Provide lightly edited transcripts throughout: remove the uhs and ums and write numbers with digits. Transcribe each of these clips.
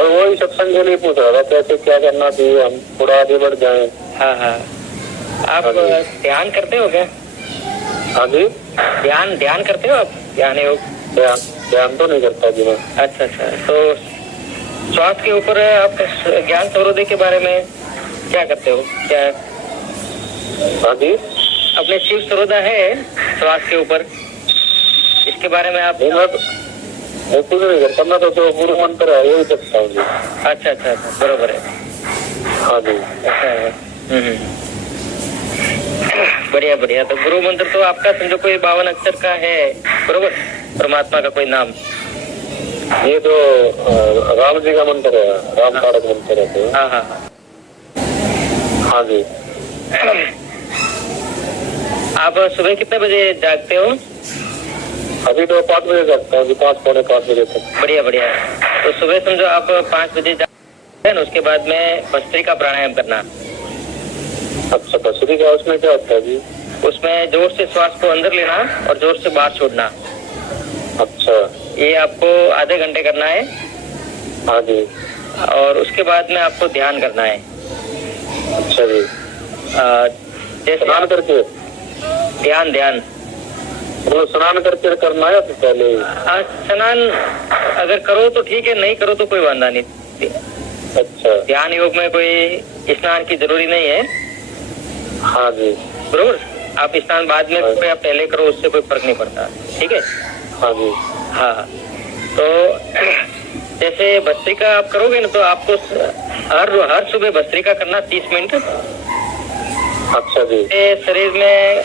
और वही सत्संग के लिए पूछ रहा था कैसे क्या करना चाहिए, हम थोड़ा आगे बढ़ जाए। हाँ हाँ, आप हाँ जी। ध्यान करते हो क्या? हाँ जी। ध्यान करते हो आप? ध्यान योग? ध्यान तो नहीं करता जी मैं। अच्छा अच्छा, तो श्वास के ऊपर आप ज्ञान सरोदय के बारे में क्या करते हो क्या? हाँ जी। अपने शिव सरोदा है श्वास के ऊपर, इसके बारे में आप? मैं कुछ नहीं करता, मैं तो गुरु मंत्र है वही करता हूँ जी। अच्छा अच्छा अच्छा, बरोबर है। हाँ जी। अच्छा है। बढ़िया बढ़िया। तो गुरु मंत्र तो आपका समझो कोई 52 अक्षर का है, बरोबर? परमात्मा का कोई नाम? ये तो राम जी का मंत्र है, राम तारक मंत्र है तो। हाँ हाँ हाँ। हाँ जी। आप सुबह कितने बजे जागते हो? अभी तो 5 बजे जागता हूँ, 5 पौने 5 बजे तक। बढ़िया बढ़िया। तो सुबह समझो आप 5 बजे जागते हैं, उसके बाद में भस्त्रिका प्राणायाम करना। अच्छा, भस्त्रिका उसमें क्या होता है जी? उसमें जोर से श्वास को अंदर लेना और जोर से बाहर छोड़ना। अच्छा। ये आपको आधे घंटे करना है। हाँ जी। और उसके बाद में आपको ध्यान करना है। अच्छा जी। जैसे स्नान करके? ध्यान मतलब स्नान करके करना है तो पहले? स्नान अगर करो तो ठीक है, नहीं करो तो कोई वांधा नहीं। अच्छा। ध्यान योग में कोई स्नान की जरूरी नहीं है। हाँ जी। बरोबर। आप स्नान बाद में करो या पहले करो, उससे कोई फर्क नहीं पड़ता। ठीक है। हाँ जी। हाँ, तो जैसे भस्त्रिका आप करोगे ना, तो आपको हर सुबह भस्त्रिका करना 30 मिनट। अच्छा जी। शरीर में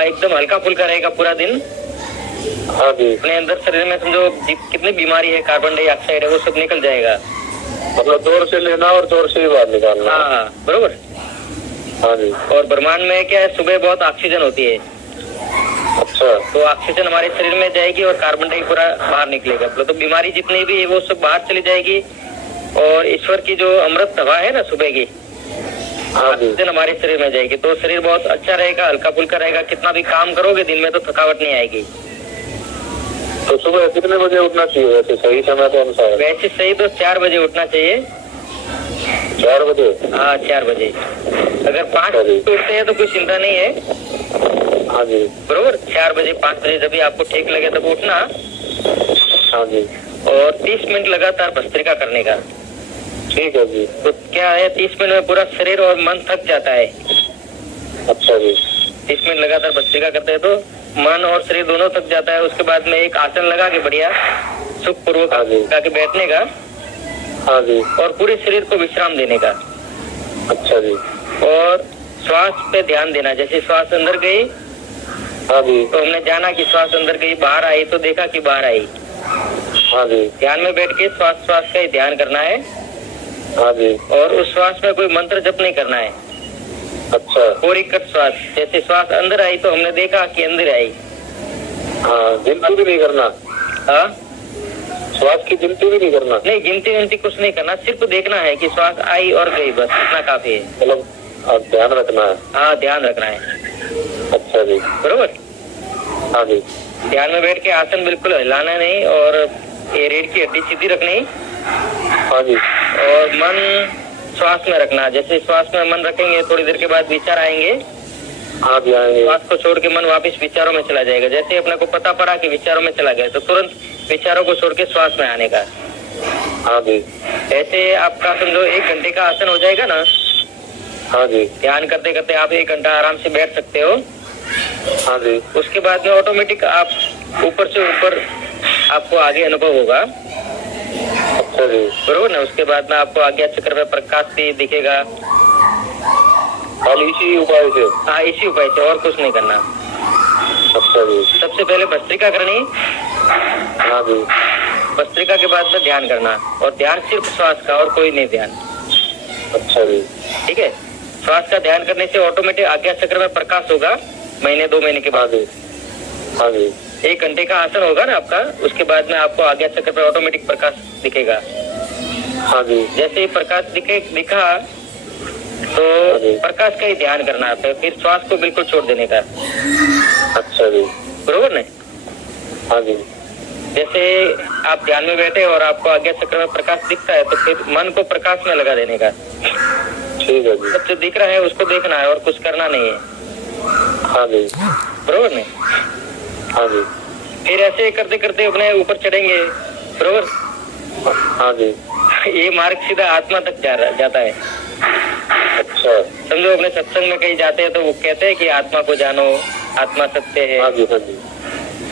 एकदम हल्का फुल्का रहेगा पूरा दिन। हाँ जी। अपने अंदर शरीर में समझो कितनी बीमारी है, कार्बन डाइऑक्साइड है, वो सब निकल जाएगा। मतलब जोर से लेना और जोर से ही बाहर निकालना। हाँ बरोबर। हाँ जी। और ब्रह्मांड में क्या है, सुबह बहुत ऑक्सीजन होती है। अच्छा। तो ऑक्सीजन हमारे शरीर में जाएगी और कार्बन डाइऑक्साइड पूरा बाहर निकलेगा, तो बीमारी जितनी भी है वो सब बाहर चली जाएगी। और ईश्वर की जो अमृत हवा है ना सुबह की, ऑक्सीजन हमारे शरीर में जाएगी, तो शरीर बहुत अच्छा रहेगा, हल्का फुल्का रहेगा। कितना भी काम करोगे दिन में तो थकावट नहीं आएगी। तो सुबह कितने बजे उठना चाहिए वैसे सही समय के अनुसार? वैसे सही तो 4 बजे उठना चाहिए। 4 बजे? हाँ 4 बजे। अगर 5 बजे उठते हैं तो कोई चिंता नहीं है। हाँ जी। बरोबर। 4 बजे 5 बजे जब भी आपको ठीक लगे तब उठना। हाँ जी। और 30 मिनट लगातार भस्त्रिका करने का। ठीक है जी। तो क्या है, 30 मिनट में पूरा शरीर और मन थक जाता है। अच्छा जी। 30 मिनट लगातार भस्त्रिका करते हैं तो मन और शरीर दोनों थक जाता है। उसके बाद में एक आसन लगा के बढ़िया सुखपूर्वक लगा के बैठने का। हाँ जी। और पूरे शरीर को विश्राम देने का। अच्छा जी। और श्वास पे ध्यान देना। जैसे श्वास अंदर गई, हाँ जी, तो हमने जाना कि श्वास अंदर गई, बाहर आई तो देखा कि बाहर आई। हाँ जी। ध्यान में बैठ के श्वास का ही ध्यान करना है। हाँ जी। और उस श्वास में कोई मंत्र जप नहीं करना है। अच्छा। पूरी कट श्वास। जैसे श्वास अंदर आई तो हमने देखा कि अंदर आई। हाँ, गिनती भी नहीं करना? हाँ, श्वास की गिनती भी नहीं करना? नहीं, गिनती कुछ नहीं करना, सिर्फ देखना है कि श्वास आई और गई, बस इतना काफी है। मतलब ध्यान रखना है? हाँ, ध्यान रखना है। अच्छा जी। बरोबर। हाँ जी। ध्यान में बैठ के आसन बिल्कुल हिलाना नहीं और ये रीढ़ की हड्डी सीधी रखनी। हाँ जी। और मन श्वास में रखना। जैसे श्वास में मन रखेंगे थोड़ी देर के बाद विचार आएंगे। हाँ जी, आएंगे। श्वास को छोड़ के मन वापस विचारों में चला जाएगा। जैसे अपने को पता पड़ा कि विचारों में चला गया तो तुरंत विचारों को छोड़ के श्वास में आने का। हाँ जी। ऐसे आपका समझो 1 घंटे का आसन हो जाएगा ना। हाँ जी। ध्यान करते करते आप 1 घंटा आराम से बैठ सकते हो। हाँ जी। उसके बाद में ऑटोमेटिक आप ऊपर से ऊपर आपको आगे अनुभव होगा। अच्छा जी। बरोबर ना। उसके बाद में आपको आज्ञा चक्र में प्रकाश भी दिखेगा। खाली इसी उपाय से? हाँ, इसी उपाय से, और कुछ नहीं करना। अच्छा जी। सबसे पहले भस्त्रिका करनी। हाँ जी। भस्त्रिका के बाद में ध्यान करना। और ध्यान सिर्फ श्वास का, और कोई नहीं ध्यान। अच्छा जी। ठीक है। श्वास का ध्यान करने से ऑटोमेटिक आज्ञा चक्र में प्रकाश होगा। 1-2 महीने के बाद। हाँ जी। 1 घंटे का आसन होगा ना आपका, उसके बाद में आपको आज्ञा चक्र पर ऑटोमेटिक प्रकाश दिखेगा। हाँ जी। जैसे ही प्रकाश दिखा तो प्रकाश का ही ध्यान करना है, फिर श्वास को बिल्कुल छोड़ देने का। अच्छा जी। बरोबर नहीं? हाँ जी। जैसे आप ध्यान में बैठे और आपको आज्ञा चक्र में प्रकाश दिखता है तो फिर मन को प्रकाश में लगा देने का। ठीक है जी। सब जो दिख रहा है उसको देखना है और कुछ करना नहीं है। हाँ जी। बरोबर नहीं? हाँ जी। फिर ऐसे करते करते अपने ऊपर चढ़ेंगे। बरोबर? हाँ जी। ये मार्ग सीधा आत्मा तक जाता है। अच्छा। समझो अपने सत्संग में कहीं जाते हैं तो वो कहते हैं कि आत्मा को जानो, आत्मा सत्य है। हाँ जी। हाँ जी।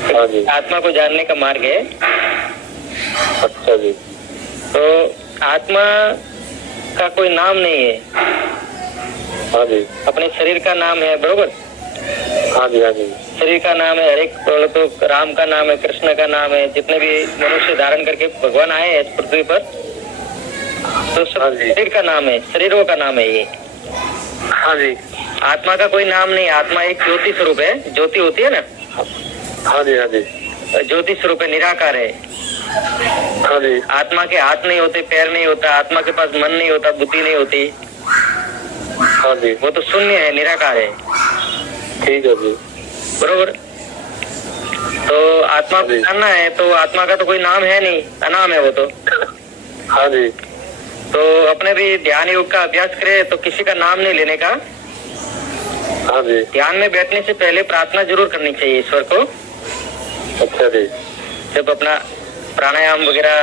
हाँ जी। आत्मा को जानने का मार्ग है। अच्छा जी। तो आत्मा का कोई नाम नहीं है। हाँ जी। अपने शरीर का नाम है। बरोबर? हाँ जी। हाँ जी। शरीर का नाम है, हर एक तो राम का नाम है, कृष्ण का नाम है, जितने भी मनुष्य धारण करके भगवान आए हैं इस पृथ्वी पर तो सब शरीर का नाम है, शरीरों का नाम है ये। हाँ जी। आत्मा का कोई नाम नहीं। आत्मा एक ज्योति स्वरूप है। ज्योति होती है ना? हाँ जी। हाँ जी। ज्योति स्वरूप है, निराकार है। हाँ जी। आत्मा के हाथ नहीं होते, पैर नहीं होता, आत्मा के पास मन नहीं होता, बुद्धि नहीं होती। हाँ जी। वो तो शून्य है, निराकार है। ठीक है जी। बरोबर? तो आत्मा को जानना है तो आत्मा का तो कोई नाम है नहीं, अनाम है वो तो। हाँ जी। तो अपने भी ध्यान योग का अभ्यास करें तो किसी का नाम नहीं लेने का। हाँ जी। ध्यान में बैठने से पहले प्रार्थना जरूर करनी चाहिए ईश्वर को। अच्छा जी। जब अपना प्राणायाम वगैरह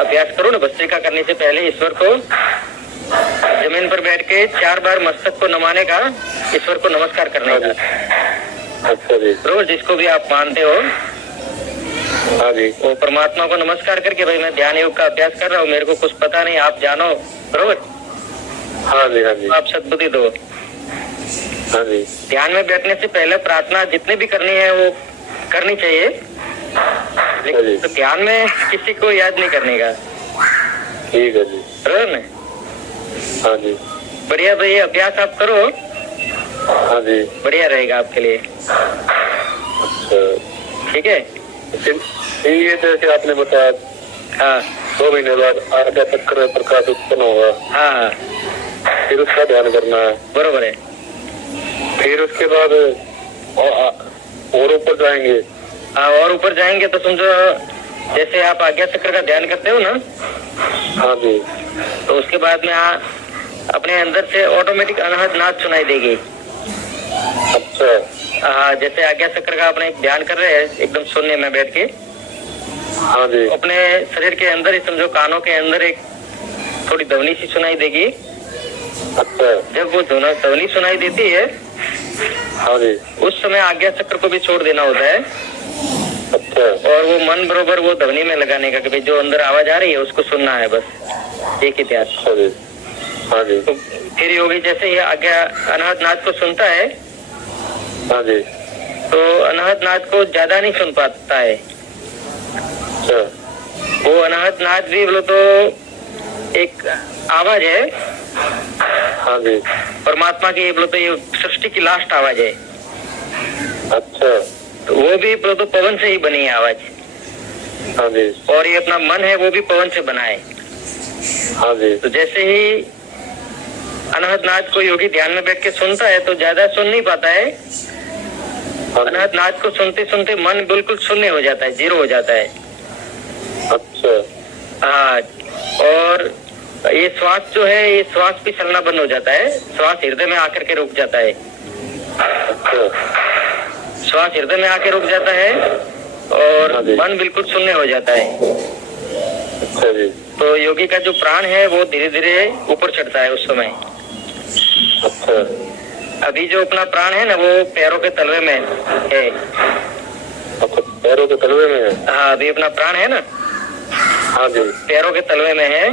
अभ्यास करो ना, भस्त्रिका करने से पहले ईश्वर को जमीन पर बैठ के 4 बार मस्तक को नमाने का, ईश्वर को नमस्कार करने का। अच्छा जी। रोज जिसको भी आप मानते हो हाँ जी। वो परमात्मा को नमस्कार करके भाई मैं ध्यान योग का अभ्यास कर रहा हूँ, मेरे को कुछ पता नहीं, आप जानो। बरोबर? हाँ जी। हाँ जी। आप सद्बुद्धि दो। हाँ जी। ध्यान में बैठने से पहले प्रार्थना जितनी भी करनी है वो करनी चाहिए, लेकिन तो ध्यान में किसी को याद नहीं करने का। ठीक है जी। बरोबर ना? हाँ जी। बढ़िया। तो ये अभ्यास आप करो, हाँ जी। बढ़िया रहेगा आपके लिए। अच्छा। ठीक है? ये जैसे आपने बताया हाँ 2 महीने बाद आज्ञा चक्र प्रकाश उत्पन्न होगा। हाँ, फिर उसका ध्यान करना है। बरोबर है। फिर उसके बाद और ऊपर जाएंगे। हाँ, और ऊपर जाएंगे तो समझो जैसे आप आज्ञा चक्र का ध्यान करते हो ना, हाँ जी, तो उसके बाद में अपने अंदर से ऑटोमेटिक अनहद नाद सुनाई देगी। अच्छा। हाँ, जैसे आज्ञा चक्र का अपने ध्यान कर रहे हैं एकदम शून्य में बैठ के, हाँ जी, अपने शरीर के अंदर ही समझो कानों के अंदर एक थोड़ी ध्वनि सी सुनाई देगी। अच्छा। जब वो ध्वनि सुनाई देती है, हाँ जी, उस समय आज्ञा चक्र को भी छोड़ देना होता है। अच्छा। और वो मन बरोबर वो ध्वनि में लगाने का कि भाई जो अंदर आवाज आ रही है उसको सुनना है, बस एक ही ध्यान। हाँ जी, हाँ जी। तो फिर योगी जैसे ही आज्ञा अनहद नाद को सुनता है, हाँ जी, तो अनहद नाद को ज्यादा नहीं सुन पाता है। अच्छा। वो अनहद नाद भी बोलो तो एक आवाज है, हाँ जी, परमात्मा की बोलो तो ये सृष्टि की लास्ट आवाज है। अच्छा। तो वो भी बोलो तो पवन से ही बनी है आवाज। हाँ जी, और ये अपना मन है वो भी पवन से बना है। हाँ जी, तो जैसे ही अनहद नाद को योगी ध्यान में बैठ के सुनता है तो ज्यादा सुन नहीं पाता है। अनहद नाद को सुनते सुनते मन बिल्कुल शून्य हो जाता है, जीरो हो जाता है। अच्छा। हाँ, और ये श्वास जो है ये श्वास भी चलना बंद हो जाता है, श्वास हृदय में आकर के रुक जाता है। अच्छा। श्वास हृदय में आके रुक जाता है और मन बिल्कुल शून्य हो जाता है। अच्छा जी। तो योगी का जो प्राण है वो धीरे धीरे ऊपर चढ़ता है उस समय। अच्छा। अभी जो अपना प्राण है ना वो पैरों के तलवे में है। अच्छा, पैरों के तलवे में है। हाँ, अभी अपना प्राण है ना, हाँ जी, पैरों के तलवे में है।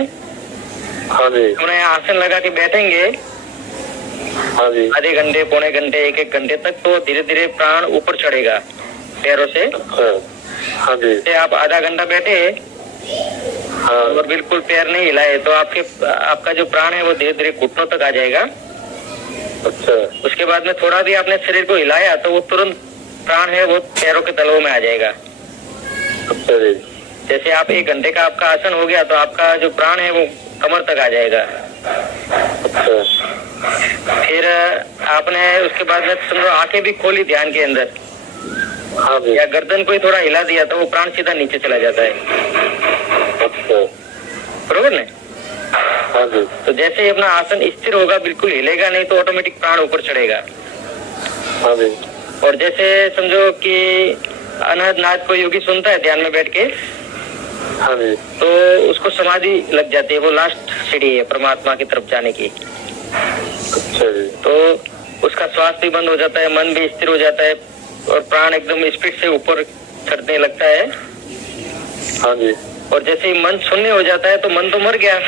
हाँ जी, हमने आसन लगा के बैठेंगे हाँ जी, आधे घंटे, पौने घंटे, 1-1 घंटे तक, तो धीरे धीरे प्राण ऊपर चढ़ेगा पैरों से। अच्छा। हाँ जी, जैसे आप आधा घंटा बैठे हाँ, और बिल्कुल पैर नहीं हिलाए तो आपका जो प्राण है वो धीरे धीरे घुटनों तक आ जाएगा। अच्छा। उसके बाद में थोड़ा भी आपने शरीर को हिलाया तो वो तुरंत प्राण है वो पैरों के तलवों में आ जाएगा। अच्छा जी। जैसे आप 1 घंटे का आपका आसन हो गया तो आपका जो प्राण है वो कमर तक आ जाएगा। अच्छा। फिर आपने उसके बाद में समझो आंखें भी खोली ध्यान के अंदर, हाँ जी। या गर्दन को ही थोड़ा हिला दिया तो वो प्राण सीधा नीचे चला जाता है। अच्छा। बरोबर ना? हाँ जी। तो जैसे ही अपना आसन स्थिर होगा, बिल्कुल हिलेगा नहीं, तो ऑटोमेटिक प्राण ऊपर चढ़ेगा। हाँ जी। और जैसे समझो कि अनहद नाद को योगी सुनता है ध्यान में बैठ के, हाँ जी। तो उसको समाधि लग जाती है। वो लास्ट सीढ़ी है परमात्मा की तरफ जाने की। अच्छा जी। तो उसका श्वास भी बंद हो जाता है, मन भी स्थिर हो जाता है और प्राण एकदम स्पीड से ऊपर चढ़ने लगता है। हाँ जी। और जैसे ही मन शून्य हो जाता है तो मन तो मर गया।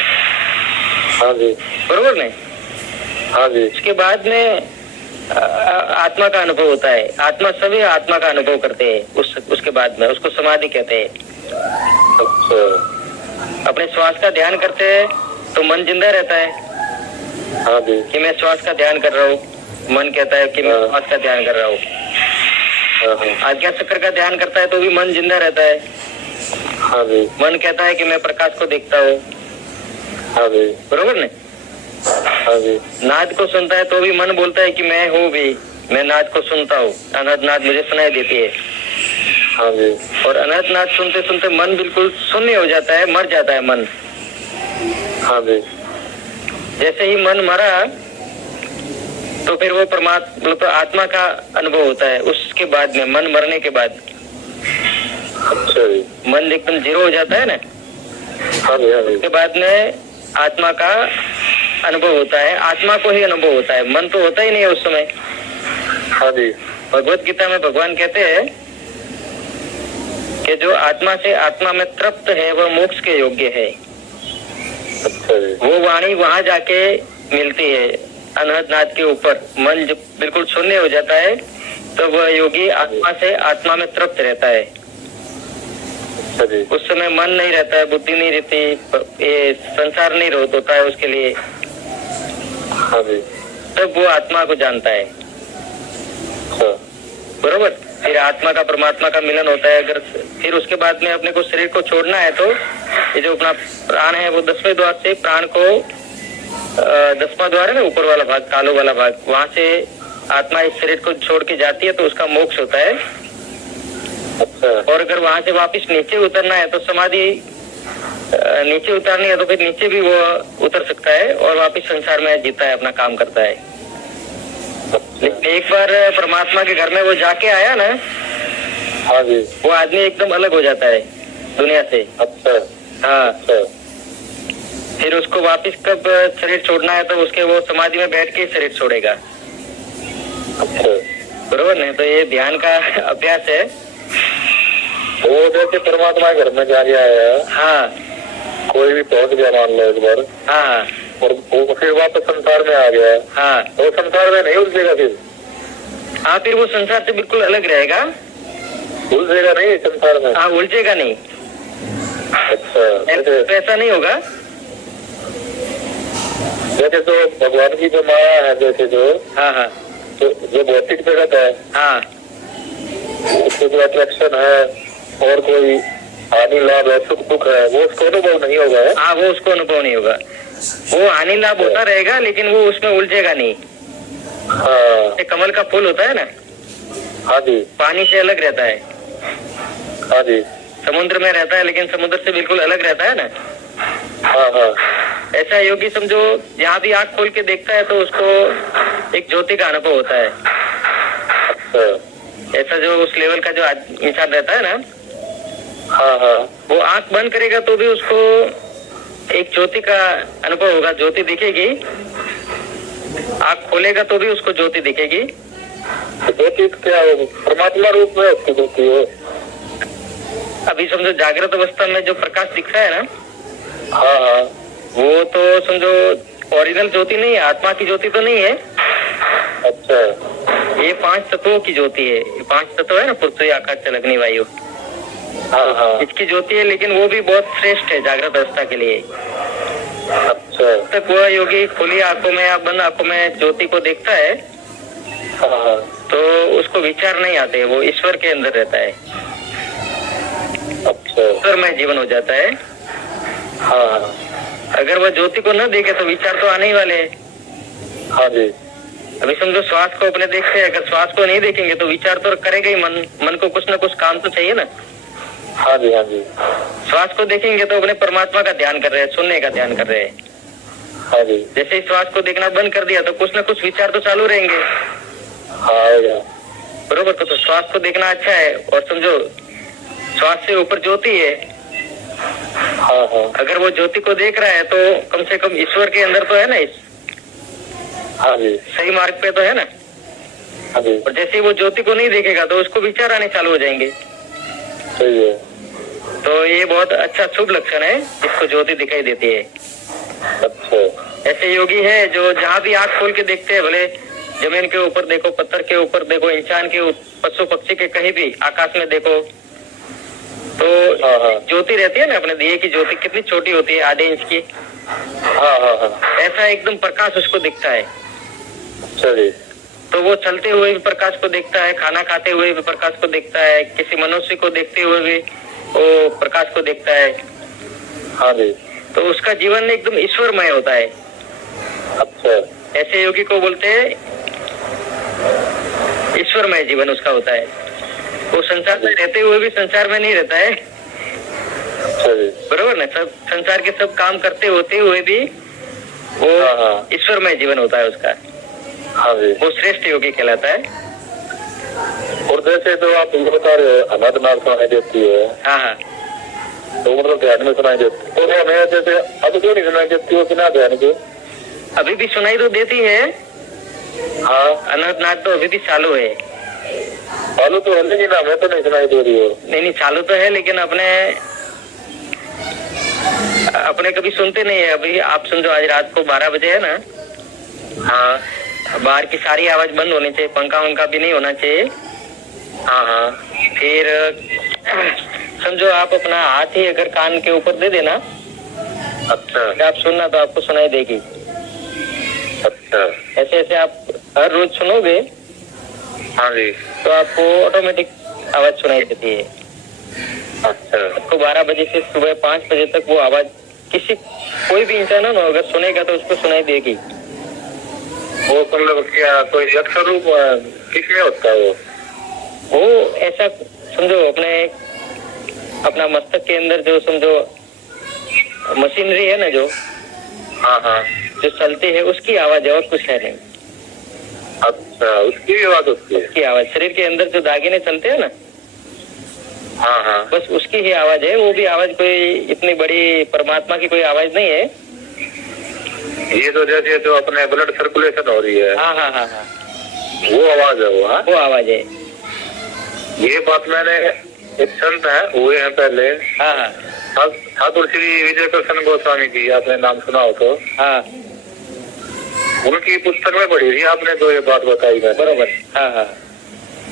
हाँ जी। बरोबर नहीं? हाँ जी। उसके बाद में आत्मा का अनुभव होता है। आत्मा सभी आत्मा का अनुभव करते हैं। उसके बाद में उसको समाधि कहते हैं। अच्छा। अपने श्वास का ध्यान करते हैं तो मन जिंदा रहता है हाँ जी। कि मैं श्वास का ध्यान कर रहा हूँ, मन कहता है कि मैं श्वास का ध्यान कर रहा हूँ। आज्ञा चक्र का ध्यान करता है तो भी मन जिंदा रहता है। हाँ जी। मन कहता है कि मैं प्रकाश को देखता हूँ। हाँ जी। बरोबर नहीं? हाँ जी। नाद को सुनता है तो भी मन बोलता है कि मैं हूँ भी, मैं नाद को सुनता हूँ, अनहद नाद मुझे सुनाई देती है। हाँ जी। और अनहद नाद सुनते सुनते मन बिल्कुल शून्य हो जाता है, मर जाता है मन। हाँ जी। जैसे ही मन मरा तो फिर वो परमात्मा मतलब तो आत्मा का अनुभव होता है। उसके बाद में मन मरने के बाद अच्छा जी। मन एकदम जीरो हो जाता है ना। हाँ जी। हाँ जी। उसके बाद में आत्मा का अनुभव होता है। आत्मा को ही अनुभव होता है, मन तो होता ही नहीं है उस समय। हाँ जी। भगवत गीता में भगवान कहते हैं कि जो आत्मा से आत्मा में तृप्त है वह मोक्ष के योग्य है। अच्छा जी। वो वाणी वहां जाके मिलती है अनहद नाद के ऊपर। मन जब बिल्कुल शून्य हो जाता है तो वह योगी आत्मा से आत्मा में तृप्त रहता है। अच्छा जी। उस समय मन नहीं रहता है, बुद्धि नहीं रहती, ये संसार नहीं होता है उसके लिए। हाँ जी। तब वो आत्मा को जानता है। अच्छा। बरोबर? फिर आत्मा का परमात्मा का मिलन होता है। अगर फिर उसके बाद में अपने को शरीर को छोड़ना है तो ये जो अपना प्राण है वो 10वें द्वार से प्राण को 10वां द्वार है ना, ऊपर वाला भाग, कालो वाला भाग, वहां से आत्मा इस शरीर को छोड़ के जाती है तो उसका मोक्ष होता है। अच्छा। और अगर वहां से वापस नीचे उतरना है तो समाधि नीचे उतारनी है तो फिर नीचे भी वो उतर सकता है और वापस संसार में जीता है, अपना काम करता है। लेकिन एक बार परमात्मा के घर में वो जाके आया ना, हाँ जी। वो आदमी एकदम अलग हो जाता है दुनिया से। अच्छा। हाँ। अच्छा। फिर उसको वापस कब शरीर छोड़ना है तो उसके वो समाधि में बैठ के शरीर छोड़ेगा। अच्छा। बरोबर नहीं? तो ये ध्यान का अभ्यास है। वो जैसे परमात्मा के घर में जा गया है, हाँ कोई भी पहुंच गया मान लो एक बार, हाँ और वो फिर वापस संसार में आ गया, हाँ तो संसार में नहीं उलझेगा फिर? हाँ, फिर वो संसार से बिल्कुल अलग रहेगा। उलझेगा नहीं संसार में? हाँ, उलझेगा नहीं। अच्छा। तो ऐसा नहीं होगा। जैसे तो भगवान की जो माया है, जैसे जो हाँ हाँ तो जो भौतिक जगत है, हाँ उसको जो अट्रैक्शन है और कोई हानि लाभ है, सुख दुख है, वो उसको अनुभव नहीं होगा। हाँ, वो उसको अनुभव नहीं होगा। वो हानि लाभ होता रहेगा लेकिन वो उसमें उलझेगा नहीं। हाँ। कमल का फूल होता है ना, हाँ जी। पानी से अलग रहता है। हाँ जी। समुद्र में रहता है लेकिन समुद्र से बिल्कुल अलग रहता है ना। हाँ हाँ। ऐसा योगी समझो, जहाँ भी आंख खोल के देखता है तो उसको एक ज्योति का अनुभव होता है। अच्छा। ऐसा जो उस लेवल का जो इंसान रहता है ना, हाँ हाँ। वो आंख बंद करेगा तो भी उसको एक ज्योति का अनुभव होगा। ज्योति दिखेगी, आंख खोलेगा तो भी उसको ज्योति दिखेगी। ज्योति क्या है? परमात्मा रूप में उसकी ज्योति है। अभी समझो जागृत अवस्था में जो प्रकाश दिखता है ना, हाँ हाँ, वो तो समझो ओरिजिनल ज्योति नहीं है, आत्मा की ज्योति तो नहीं है। अच्छा। ये 5 तत्वों की ज्योति है। 5 तत्व है ना, पृथ्वी आकाश जल अग्नि वायु, हाँ हाँ। इसकी ज्योति है। लेकिन वो भी बहुत श्रेष्ठ है जागृत अवस्था के लिए। अच्छा। तक वह योगी खुली आंखों में या बंद आंखों में ज्योति को देखता है हाँ हाँ। तो उसको विचार नहीं आते, वो ईश्वर के अंदर रहता है। अच्छा। ईश्वरमय जीवन हो जाता है। हाँ। अगर वह ज्योति को न देखे तो विचार तो आने ही वाले हैं। हाँ जी। अभी समझो श्वास को अपने देखते हैं, अगर श्वास को नहीं देखेंगे तो विचार तो करेगा ही मन को कुछ ना कुछ काम तो चाहिए ना। हाँ जी, हाँ जी। श्वास को देखेंगे तो अपने परमात्मा का ध्यान कर रहे हैं, सुनने का ध्यान कर रहे हैं। हाँ जी। जैसे ही श्वास को देखना बंद कर दिया तो कुछ ना कुछ विचार तो चालू रहेंगे। हाँ बरोबर, तो श्वास को देखना अच्छा है। और समझो श्वास से ऊपर ज्योति है। हाँ हाँ। अगर वो ज्योति को देख रहा है तो कम से कम ईश्वर के अंदर तो है ना, हाँ जी, सही मार्ग पे तो है ना। हाँ जी। और जैसे ही वो ज्योति को नहीं देखेगा तो उसको विचार आने चालू हो जाएंगे। सही है। तो ये बहुत अच्छा शुभ लक्षण है जिसको ज्योति दिखाई देती है। अच्छा। ऐसे योगी है जो जहाँ भी आंख खोल के देखते हैं, भले जमीन के ऊपर देखो, पत्थर के ऊपर देखो, इंसान के, पशु पक्षी के, कहीं भी आकाश में देखो, तो ज्योति रहती है ना। अपने दिए की ज्योति कितनी छोटी होती है, आधे इंच की। हाँ हाँ हाँ। ऐसा एकदम प्रकाश उसको दिखता है। चलिए। तो वो चलते हुए भी प्रकाश को देखता है, खाना खाते हुए भी प्रकाश को देखता है, किसी मनुष्य को देखते हुए भी वो प्रकाश को देखता है। हाँ जी। तो उसका जीवन एकदम ईश्वरमय होता है। अच्छा। ऐसे योगी को बोलते हैं ईश्वरमय जीवन उसका होता है। वो संसार में रहते हुए भी संसार में नहीं रहता है। बरोबर ना, सब संसार के सब काम करते होते हुए भी वो ईश्वरमय जीवन होता है उसका। हाँ जी। वो श्रेष्ठ योगी कहलाता है। और जैसे तो आप बता रहे हो अनाथ सुनाई देती है। हाँ हाँ। तो मतलब ध्यान में सुनाई देती तो हमें जैसे अब क्यों नहीं सुनाई देती हो बिना ध्यान के? अभी भी सुनाई तो देती है। हाँ, अनंतनाथ तो अभी भी चालू है। चालू तो है लेकिन हमें तो नहीं सुनाई दे रही हो। नहीं चालू तो है लेकिन अपने कभी सुनते नहीं है। अभी आप समझो आज रात को 12 बजे है ना। हाँ, बाहर की सारी आवाज बंद होनी चाहिए, पंखा वंखा भी नहीं होना चाहिए। हाँ हाँ। फिर समझो आप अपना हाथ ही अगर कान के ऊपर दे देना। अच्छा। आप सुनना तो आपको सुनाई देगी। अच्छा। ऐसे ऐसे आप हर रोज सुनोगे। हाँ जी। तो आपको ऑटोमेटिक आवाज सुनाई देती है। अच्छा। आपको 12 बजे से सुबह 5 बजे तक वो आवाज कोई भी इंसान ना अगर सुनेगा तो उसको सुनाई देगी। वो मतलब क्या कोई अक्षर रूप किसमें होता है वो ऐसा समझो अपना मस्तक के अंदर जो समझो मशीनरी है ना जो। हाँ हाँ। जो चलती है उसकी आवाज है और कुछ है नहीं। अच्छा, उसकी आवाज होती है। उसकी आवाज शरीर के अंदर जो दागिने चलते हैं ना। हाँ हाँ। बस उसकी ही आवाज है। वो भी आवाज कोई इतनी बड़ी परमात्मा की कोई आवाज नहीं है। ये तो जैसे जो अपने ब्लड सर्कुलेशन हो रही है। हाँ हाँ हाँ हाँ। वो आवाज है वो। हाँ, वो आवाज है। ये बात मैंने एक संत है हुए हैं पहले। हाँ हाँ। ठाकुर श्री विजय कृष्ण गोस्वामी जी, आपने नाम सुना हो तो। हाँ। उनकी पुस्तक में पढ़ी थी आपने जो ये बात बताई है। बरोबर। हाँ हाँ।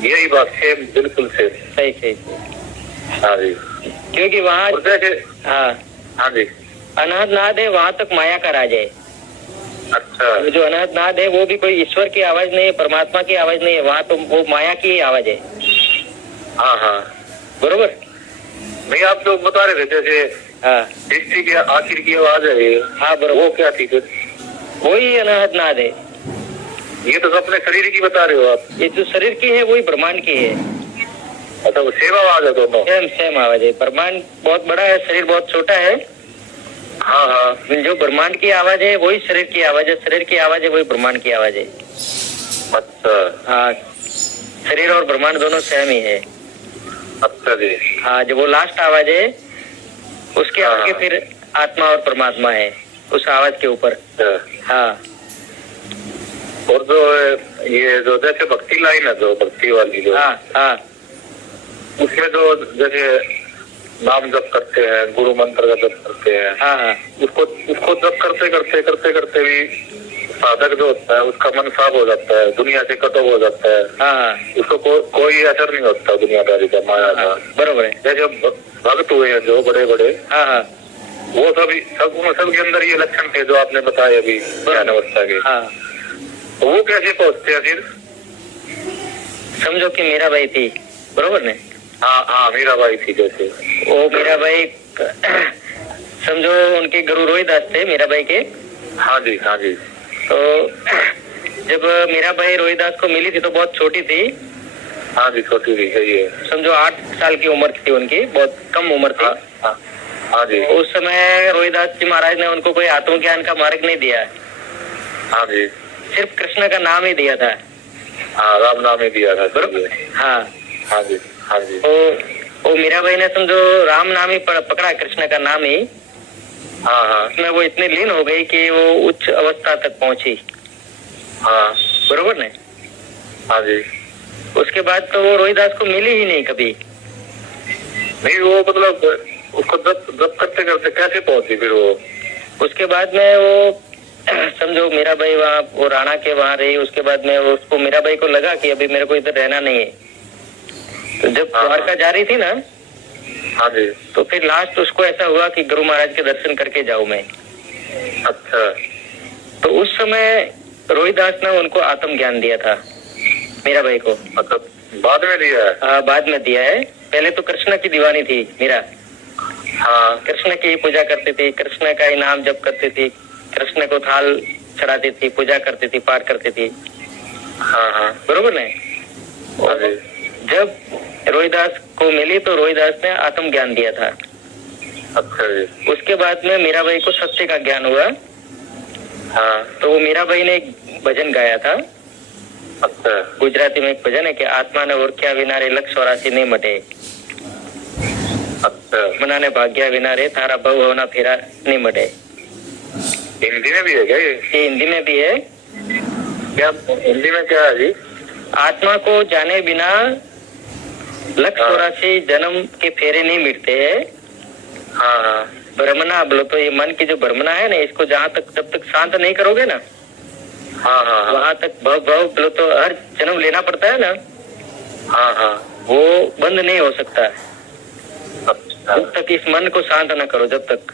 यही बात सेम, बिल्कुल सेम। सही सही। हाँ जी। क्योंकि वहाँ हाँ हाँ जी अनहदनाद है, वहाँ तक माया का राज है। अच्छा। जो अनहदनाद है वो भी कोई ईश्वर की आवाज नहीं है, परमात्मा की आवाज नहीं है। वहाँ तो वो माया की ही आवाज है। हाँ हाँ बरोबर। नहीं, आप जो बता रहे थे जैसे सृष्टि के आखिर की आवाज है। हाँ बरोबर। वो क्या थी फिर? वही अनहदनाद है। ये तो अपने शरीर की बता रहे हो आप। ये जो शरीर की है वही ब्रह्मांड की है। अच्छा, वो सेम आवाज है दोनों? सेम आवाज है। ब्रह्मांड बहुत बड़ा है, शरीर बहुत छोटा है। हाँ हाँ। जो ब्रह्मांड की आवाज है वही शरीर की आवाज है, शरीर की आवाज है वही ब्रह्मांड की आवाज है। अच्छा। हाँ, शरीर और ब्रह्मांड दोनों सेम ही है। अच्छा जी। हाँ, जो वो लास्ट आवाज है उसके आगे फिर आत्मा और परमात्मा है उस आवाज के ऊपर। हाँ। और जो ये जो जैसे भक्ति लाइन है, जो भक्ति वाली जो। हाँ हाँ। उसमें जो जैसे नाम जप करते हैं, गुरु मंत्र का जप करते हैं। हाँ हाँ। उसको जप करते करते भी साधक जो होता है उसका मन साफ हो जाता है, दुनिया से कट ऑफ हो जाता है। हाँ। उसको कोई असर नहीं होता दुनियादारी का, माया का। बरोबर है। जैसे भक्त हुए हैं जो बड़े बड़े। हाँ हाँ। वो सबके अंदर ये लक्षण थे जो आपने बताए अभी ज्ञान अवस्था के। हाँ। तो वो कैसे पहुँचते हैं फिर? समझो कि मीरा बाई थी, बरोबर ने। हाँ हाँ, मीरा बाई थी। जैसे वो मीरा बाई समझो उनके गुरु रोहिदास थे मीरा बाई के। हाँ जी हाँ जी। तो जब मीराबाई रोहिदास को मिली थी तो बहुत छोटी थी। हाँ जी, छोटी थी, सही है। समझो 8 साल की उम्र थी उनकी, बहुत कम उम्र थी। हाँ जी। उस समय रोहिदास जी महाराज ने उनको कोई आत्मज्ञान का मार्ग नहीं दिया। हाँ जी। सिर्फ कृष्ण का नाम ही दिया था। हाँ, राम नाम ही दिया था, बरोबर। हाँ हाँ जी, हाँ जी। तो मीराबाई ने समझो राम नाम ही पकड़ा, कृष्ण का नाम ही। हाँ हाँ। उसमें वो इतनी लीन हो गई कि वो उच्च अवस्था तक पहुंची। हाँ, बरोबर ने। हाँ जी। उसके बाद तो वो रोहिदास को मिली ही नहीं कभी। नहीं, वो मतलब उसको जब करते करते कैसे पहुंची फिर वो? उसके बाद में वो समझो मीराबाई वहाँ वो राणा के वहाँ रही। उसके बाद में उसको मीराबाई को लगा कि अभी मेरे को इधर रहना नहीं है। तो जब द्वारका जा रही थी ना, हाँ जी, तो फिर लास्ट उसको ऐसा हुआ कि गुरु महाराज के दर्शन करके जाऊं मैं। अच्छा। तो उस समय रोहिदास ने उनको आत्म ज्ञान दिया था मीराबाई को। मतलब बाद में दिया है? हाँ, बाद में दिया है। पहले तो कृष्ण की दीवानी थी मीरा। हाँ, कृष्ण की पूजा करती थी, कृष्ण का ही नाम जप करती थी, कृष्ण को थाल चढ़ाती थी, पूजा करती थी, पाठ करती थी। हाँ हाँ, बरोबर ने। हाँ जी। जब रोहिदास को मिली तो रोहिदास ने आत्म ज्ञान दिया था। अच्छा जी। उसके बाद में मीराबाई को सत्य का ज्ञान हुआ। हाँ, तो वो मीराबाई ने एक भजन गाया था। अच्छा। गुजराती में एक भजन है कि आत्मा ने और क्या विना रे लक्ष्य औरासी नहीं मटे, अच्छा। मना ने भाग्या विना रे थारा भव होना फेरा नहीं मटे। हिंदी में भी है क्या ये? हिंदी में भी है। क्या हिंदी में क्या है जी? आत्मा को जाने बिना लक्ष्य औरासी जन्म के फेरे नहीं मिटते हैं। हाँ हाँ, भ्रमना बोलो तो ये मन की जो भ्रमना है ना, इसको जहाँ तक जब तक शांत नहीं करोगे ना, हाँ हाँ, वहां तक भव भव बोलो तो हर जन्म लेना पड़ता है ना, हाँ हाँ, वो बंद नहीं हो सकता अच्छा। जब तक इस मन को शांत न करो, जब तक।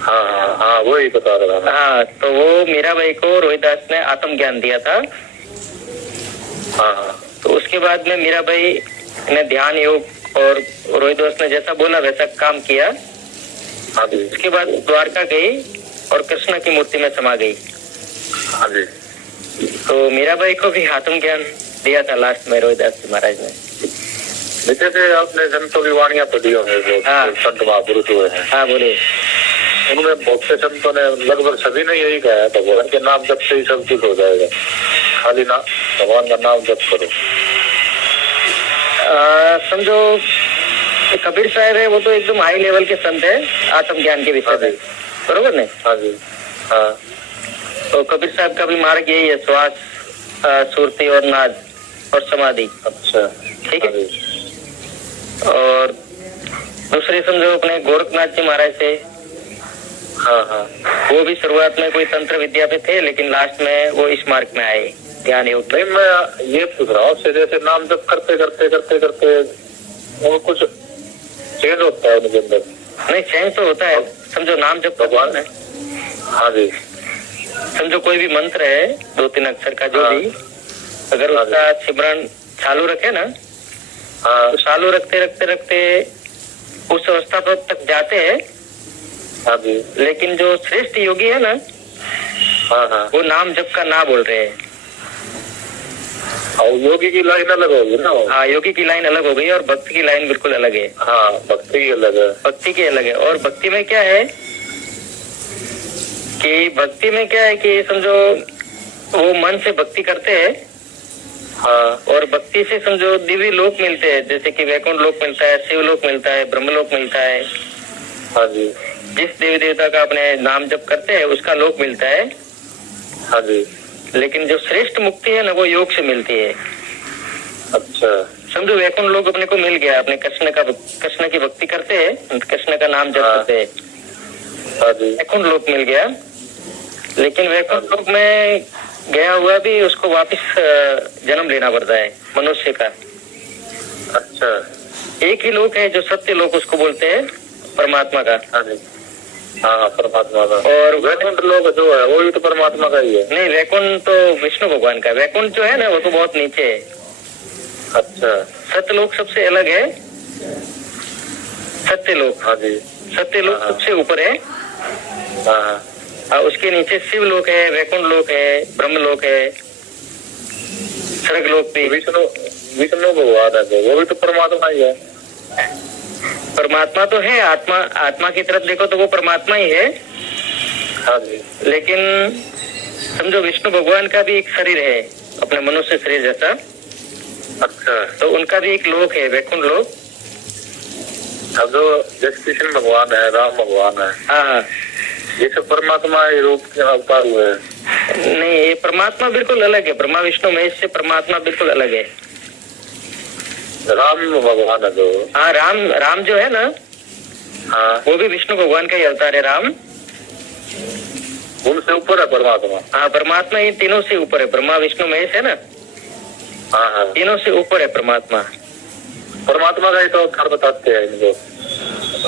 हाँ हाँ हाँ, वही बता रहा था। हाँ, तो वो मीराबाई को रोहिदास ने आत्म ज्ञान दिया था। हाँ हाँ, तो उसके बाद में मीराबाई ने ध्यान योग और रोहिदास ने जैसा बोला वैसा काम किया। हाँ जी, उसके बाद द्वारका गई और कृष्ण की मूर्ति में समा गई। हाँ जी। तो मीराबाई को भी आत्म ज्ञान दिया था लास्ट में रोहिदास जी महाराज ने। जैसे आपने संतों की वाणियां पढ़ी होंगी, जो हाँ। संत महापुरुष हुए हैं, हाँ बोले। उनमें बहुत से संतों ने लगभग सभी ने यही कहा है, भगवान के नाम जप से ही सब कुछ हो जाएगा, खाली ना भगवान का नाम जप करो। समझो कबीर साहब है, वो तो एकदम हाई लेवल के संत है आत्म ज्ञान के विषय में। बरोबर ने। हाँ जी, हाँ। तो कबीर साहब का भी मार्ग यही है, श्वास, सुरती और नाद और समाधि। अच्छा, ठीक है। और दूसरे समझो अपने गोरखनाथ जी महाराज से। हाँ हाँ, वो भी शुरुआत में कोई तंत्र विद्या पे थे, लेकिन लास्ट में वो इस मार्ग में आए, ध्यान योग। नहीं, मैं ये पूछ रहा हूँ, जैसे नाम जप करते करते करते करते वो कुछ चेंज होता है उनके अंदर? नहीं, चेंज तो होता है। समझो नाम जप भगवान है। हाँ जी। समझो कोई भी मंत्र है 2-3 अक्षर का जो भी, अगर उसका सिमरन चालू रखे ना, हाँ, तो चालू रखते रखते रखते उस अवस्था पर तक जाते हैं। हाँ जी। लेकिन जो श्रेष्ठ योगी है ना, हाँ हाँ, वो नाम जप का ना बोल रहे हैं। और योगी की लाइन अलग होगी ना? हाँ, योगी की लाइन अलग हो गई और भक्ति की लाइन बिल्कुल अलग है। हाँ, भक्ति की अलग है। भक्ति की अलग है। और भक्ति में क्या है कि भक्ति में क्या है कि समझो वो मन से भक्ति करते हैं। हाँ, और भक्ति से समझो दिव्य लोक मिलते हैं, जैसे कि वैकुंठ लोक मिलता है, शिव लोक मिलता है, ब्रह्मलोक मिलता है। हाँ जी। जिस देवी देवता का अपने नाम जप करते हैं उसका लोक मिलता है। हाँ जी। लेकिन जो श्रेष्ठ मुक्ति है ना, वो योग से मिलती है। अच्छा, समझो वैकुंठ लोक अपने को मिल गया, अपने कृष्ण की भक्ति करते हैं, कृष्ण का नाम जप करते हैं, हाँ जी। वैकुंठ लोक मिल गया। लेकिन वैकुंठ लोक में गया हुआ भी उसको वापस जन्म लेना पड़ता है मनुष्य का। अच्छा, एक ही लोक है जो सत्य लोक उसको बोलते हैं, परमात्मा का। हाँ जी। हाँ, परमात्मा का। और वैकुंठ लोक जो है वो भी तो परमात्मा का ही है। नहीं, वैकुंठ तो विष्णु भगवान का। वैकुंठ जो है ना, वो तो बहुत नीचे है। अच्छा, सत्यलोक सबसे अलग है। सत्यलोक, हाँ जी। सत्यलोक सबसे ऊपर है। हाँ, उसके नीचे शिव लोक है, वैकुंठ लोक है, ब्रह्म लोक है, स्वर्ग लोक पे। विष्णु विष्णु भगवान है तो वो भी तो परमात्मा ही है। परमात्मा तो है, आत्मा आत्मा की तरफ देखो तो वो परमात्मा ही है। हाँ जी। लेकिन समझो विष्णु भगवान का भी एक शरीर है अपने मनुष्य शरीर जैसा। अच्छा। तो उनका भी एक लोक है, वैकुंठ लोक। अब जो जैसे कृष्ण भगवान है, राम भगवान है, हाँ हाँ, ये सब परमात्मा ही रूप के अवतार हुए हैं। नहीं ये परमात्मा बिल्कुल अलग है, ब्रह्मा विष्णु महेश से परमात्मा बिल्कुल अलग है। राम भगवान है जो। हाँ राम जो है ना, हाँ, वो भी विष्णु भगवान का ही अवतार है राम। उनसे ऊपर है परमात्मा। हाँ परमात्मा इन तीनों से ऊपर है, ब्रह्मा विष्णु महेश है ना, हाँ हाँ, तीनों से ऊपर है परमात्मा। परमात्मा का ही तो अवतार बताते हैं इनको।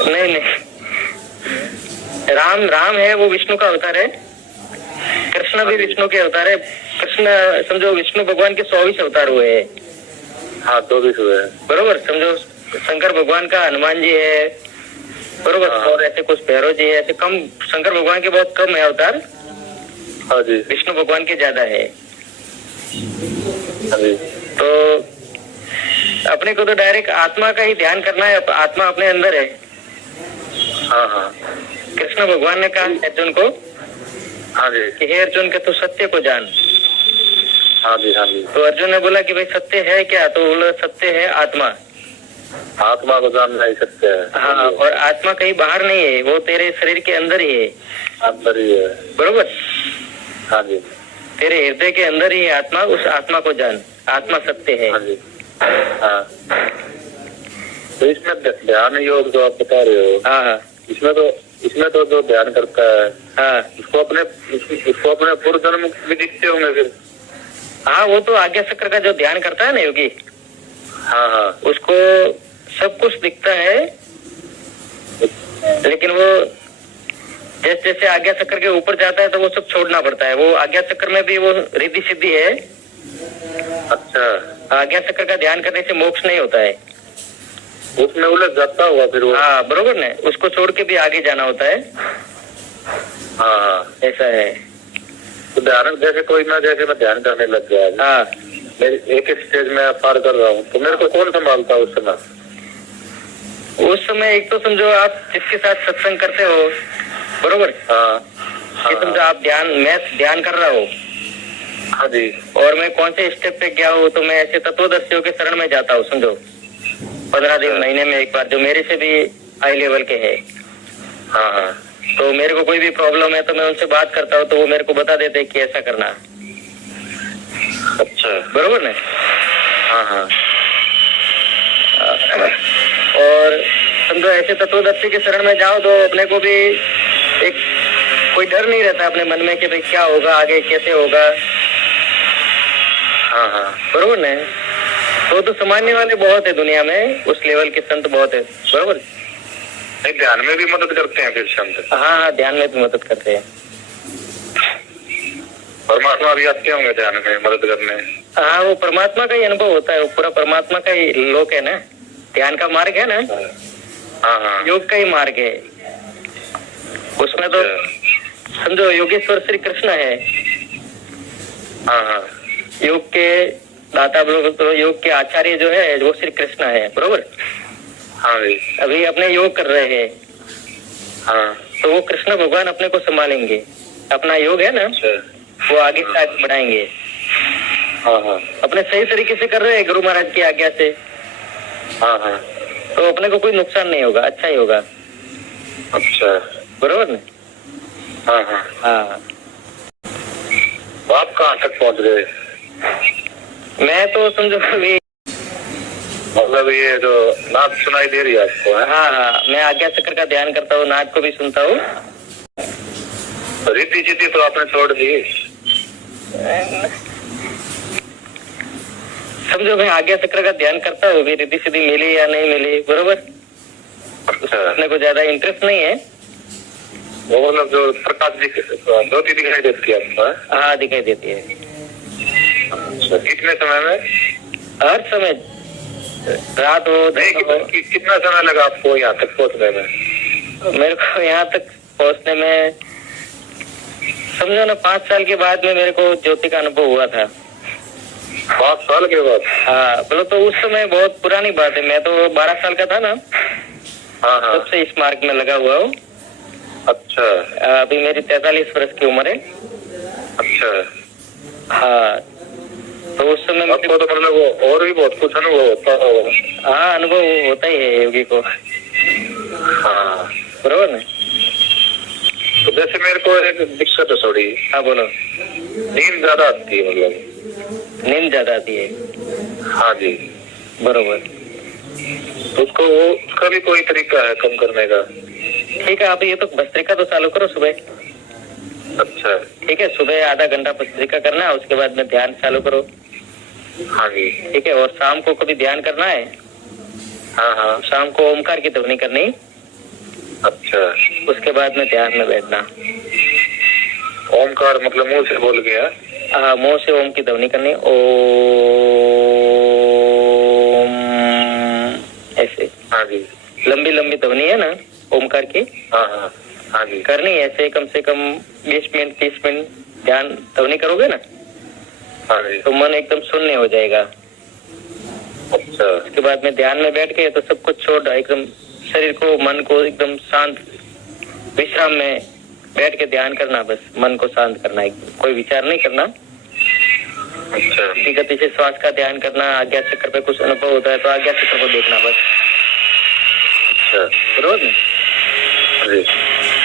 नहीं नहीं, राम है वो विष्णु का अवतार है। कृष्ण भी विष्णु के अवतार है। कृष्ण समझो विष्णु भगवान के 24 अवतार हुए हैं। हाँ 24 हुए हैं। बरोबर, समझो शंकर भगवान का हनुमान जी है, बरोबर। हाँ। और ऐसे कुछ भैरव जी है, ऐसे कम, शंकर भगवान के बहुत कम है अवतार। हाँ जी। विष्णु भगवान के ज्यादा है। हाँ जी। तो अपने को तो डायरेक्ट आत्मा का ही ध्यान करना है, आत्मा अपने अंदर है। हाँ हाँ। कृष्ण भगवान ने कहा अर्जुन को हाँ जी। कि हे अर्जुन के तू सत्य को जान। हाँ जी। हाँ जी। तो अर्जुन ने बोला कि भाई सत्य है क्या? तो बोला सत्य है आत्मा। आत्मा को जान नहीं सकते हैं। हाँ, और आत्मा कहीं बाहर नहीं है, वो तेरे शरीर के अंदर ही है। अंदर ही है। बरोबर। हाँ जी। तेरे हृदय के अंदर ही है आत्मा, उस आत्मा को जान, आत्मा सत्य है। हाँ जी। हाँ, तो इसमें ध्यान योग जो आप बता रहे हो, हाँ हाँ, इसमें तो जो ध्यान करता है, हाँ उसको अपने पूर्व जन्म भी दिखते होंगे फिर। हाँ, वो तो आज्ञा चक्र का जो ध्यान करता है ना योगी, हाँ हाँ, उसको सब कुछ दिखता है। लेकिन वो जैसे जैसे आज्ञा चक्र के ऊपर जाता है तो वो सब छोड़ना पड़ता है। वो आज्ञा चक्र में भी वो रिद्धि सिद्धि है। अच्छा, आज्ञा चक्र का ध्यान करने से मोक्ष नहीं होता है। उसमें उलझ जाता हुआ फिर वो। हाँ बरोबर ने, उसको छोड़ के भी आगे जाना होता है। हाँ हाँ, ऐसा है। तो ध्यान जैसे मैं ध्यान करने लग गया, हाँ, मेरी एक स्टेज में पार कर रहा हूँ, तो मेरे को कौन संभालता है उस समय? उस समय एक तो समझो आप जिसके साथ सत्संग करते हो, बरोबर। हाँ ये समझो आप मैं ध्यान कर रहा हूँ, हाँ जी, और मैं कौन से स्टेप पे गया हूँ, तो मैं ऐसे तत्वदर्शियों के शरण में जाता हूँ। समझो 15 दिन महीने में एक बार, जो मेरे से भी हाई लेवल के है। हाँ हाँ, तो मेरे को कोई भी प्रॉब्लम है तो मैं उनसे बात करता हूँ, तो वो मेरे को बता देते हैं कि ऐसा करना। अच्छा, बरोबर ना। हाँ हाँ, और समझो ऐसे तत्वदर्शी के शरण में जाओ तो अपने को भी एक कोई डर नहीं रहता अपने मन में कि भाई क्या होगा आगे, कैसे होगा। हाँ हाँ, बरोबर ना। तो समझने वाले बहुत है दुनिया में, उस लेवल के संत बहुत है। बरोबर। नहीं, ध्यान में भी मदद करते हैं फिर संत? हाँ हाँ, ध्यान में भी मदद करते हैं। परमात्मा भी आते होंगे ध्यान में मदद करने? हाँ, वो परमात्मा का ही अनुभव होता है, वो पूरा परमात्मा का ही लोक है ना। ध्यान का मार्ग है ना, हाँ हाँ, योग का ही मार्ग है। उसमें तो समझो योगेश्वर श्री कृष्ण है। हाँ हाँ, योग के दाता, तो योग के आचार्य जो है वो श्री कृष्ण है। बरोबर। हाँ जी, अभी अपने योग कर रहे हैं, हाँ, तो वो कृष्ण भगवान अपने को संभालेंगे। अपना योग है ना, वो आगे से आगे बढ़ाएंगे। हाँ हाँ, अपने सही तरीके से कर रहे हैं गुरु महाराज की आज्ञा से, हाँ हाँ, तो अपने को कोई नुकसान नहीं होगा, अच्छा ही होगा। अच्छा, बरोबर ना। हाँ हाँ, हाँ, तो आप कहाँ तक पहुँच गए? मैं तो समझो अभी, मतलब ये जो नाद सुनाई दे रही है आपको है? हाँ हाँ, मैं आज्ञा चक्र का ध्यान करता हूँ, नाद को भी सुनता हूँ। तो रीति सीधी तो आपने छोड़ दी? समझो मैं आज्ञा चक्र का ध्यान करता हूँ, भी रिद्धि सिद्धि मिली या नहीं मिली। बरोबर। अच्छा, अपने को ज्यादा इंटरेस्ट नहीं है। वो मतलब जो प्रकाश ज्योति दिखाई देती है आपको है? हाँ, दिखाई देती है। अच्छा, कितने समय में? हर समय, रात हो नहीं, दिन हो। कितना समय लगा आपको यहाँ तक पहुँचने में? मेरे को यहाँ तक पहुँचने में समझो ना 5 साल के बाद में मेरे को ज्योति का अनुभव हुआ था। 5 साल के बाद? हाँ, बोलो तो उस समय बहुत पुरानी बात है, मैं तो 12 साल का था ना, हाँ हाँ। तब से इस मार्ग में लगा हुआ हूँ। अच्छा अभी मेरी 43 वर्ष की उम्र है। अच्छा। हाँ, तो उस समय आपको तो मतलब वो और भी बहुत कुछ अनुभव होता होगा। हाँ, अनुभव होता ही है योगी को। हाँ बरोबर ना? तो जैसे मेरे को एक दिक्कत है थोड़ी। हाँ बोलो। नींद ज्यादा आती है, मतलब नींद ज्यादा आती है? हाँ जी। बरोबर। तो उसका भी कोई तरीका है कम करने का? ठीक है, आप ये तो भस्त्रिका तो चालू करो सुबह। अच्छा। ठीक है, सुबह आधा घंटा भस्त्रिका करना है, उसके बाद में ध्यान चालू करो। हाँ जी। ठीक है, और शाम को कभी ध्यान करना है? हाँ हाँ। शाम को ओमकार की ध्वनि करनी। अच्छा। उसके बाद में ध्यान में बैठना। ओमकार मतलब मुंह से बोल गया? हाँ, मुंह से ओम की ध्वनि करनी, ओम, ऐसे। हाँ जी। लंबी लंबी ध्वनि है ना ओमकार की? हाँ हाँ। हाँ जी। करनी ऐसे कम से कम 20 मिनट 30 मिनट ध्यान ध्वनि करोगे ना, हाँ जी। तो मन एकदम शून्य हो जाएगा। अच्छा। उसके बाद में ध्यान में बैठ के तो सब कुछ छोड़, एकदम शरीर को मन को एकदम शांत विश्राम में बैठ के ध्यान करना, बस मन को शांत करना, कोई विचार नहीं करना। अच्छा। गति से श्वास का ध्यान करना। आज्ञा चक्र पे कुछ अनुभव होता है तो आज्ञा चक्र को देखना बस। अच्छा। रोज जी।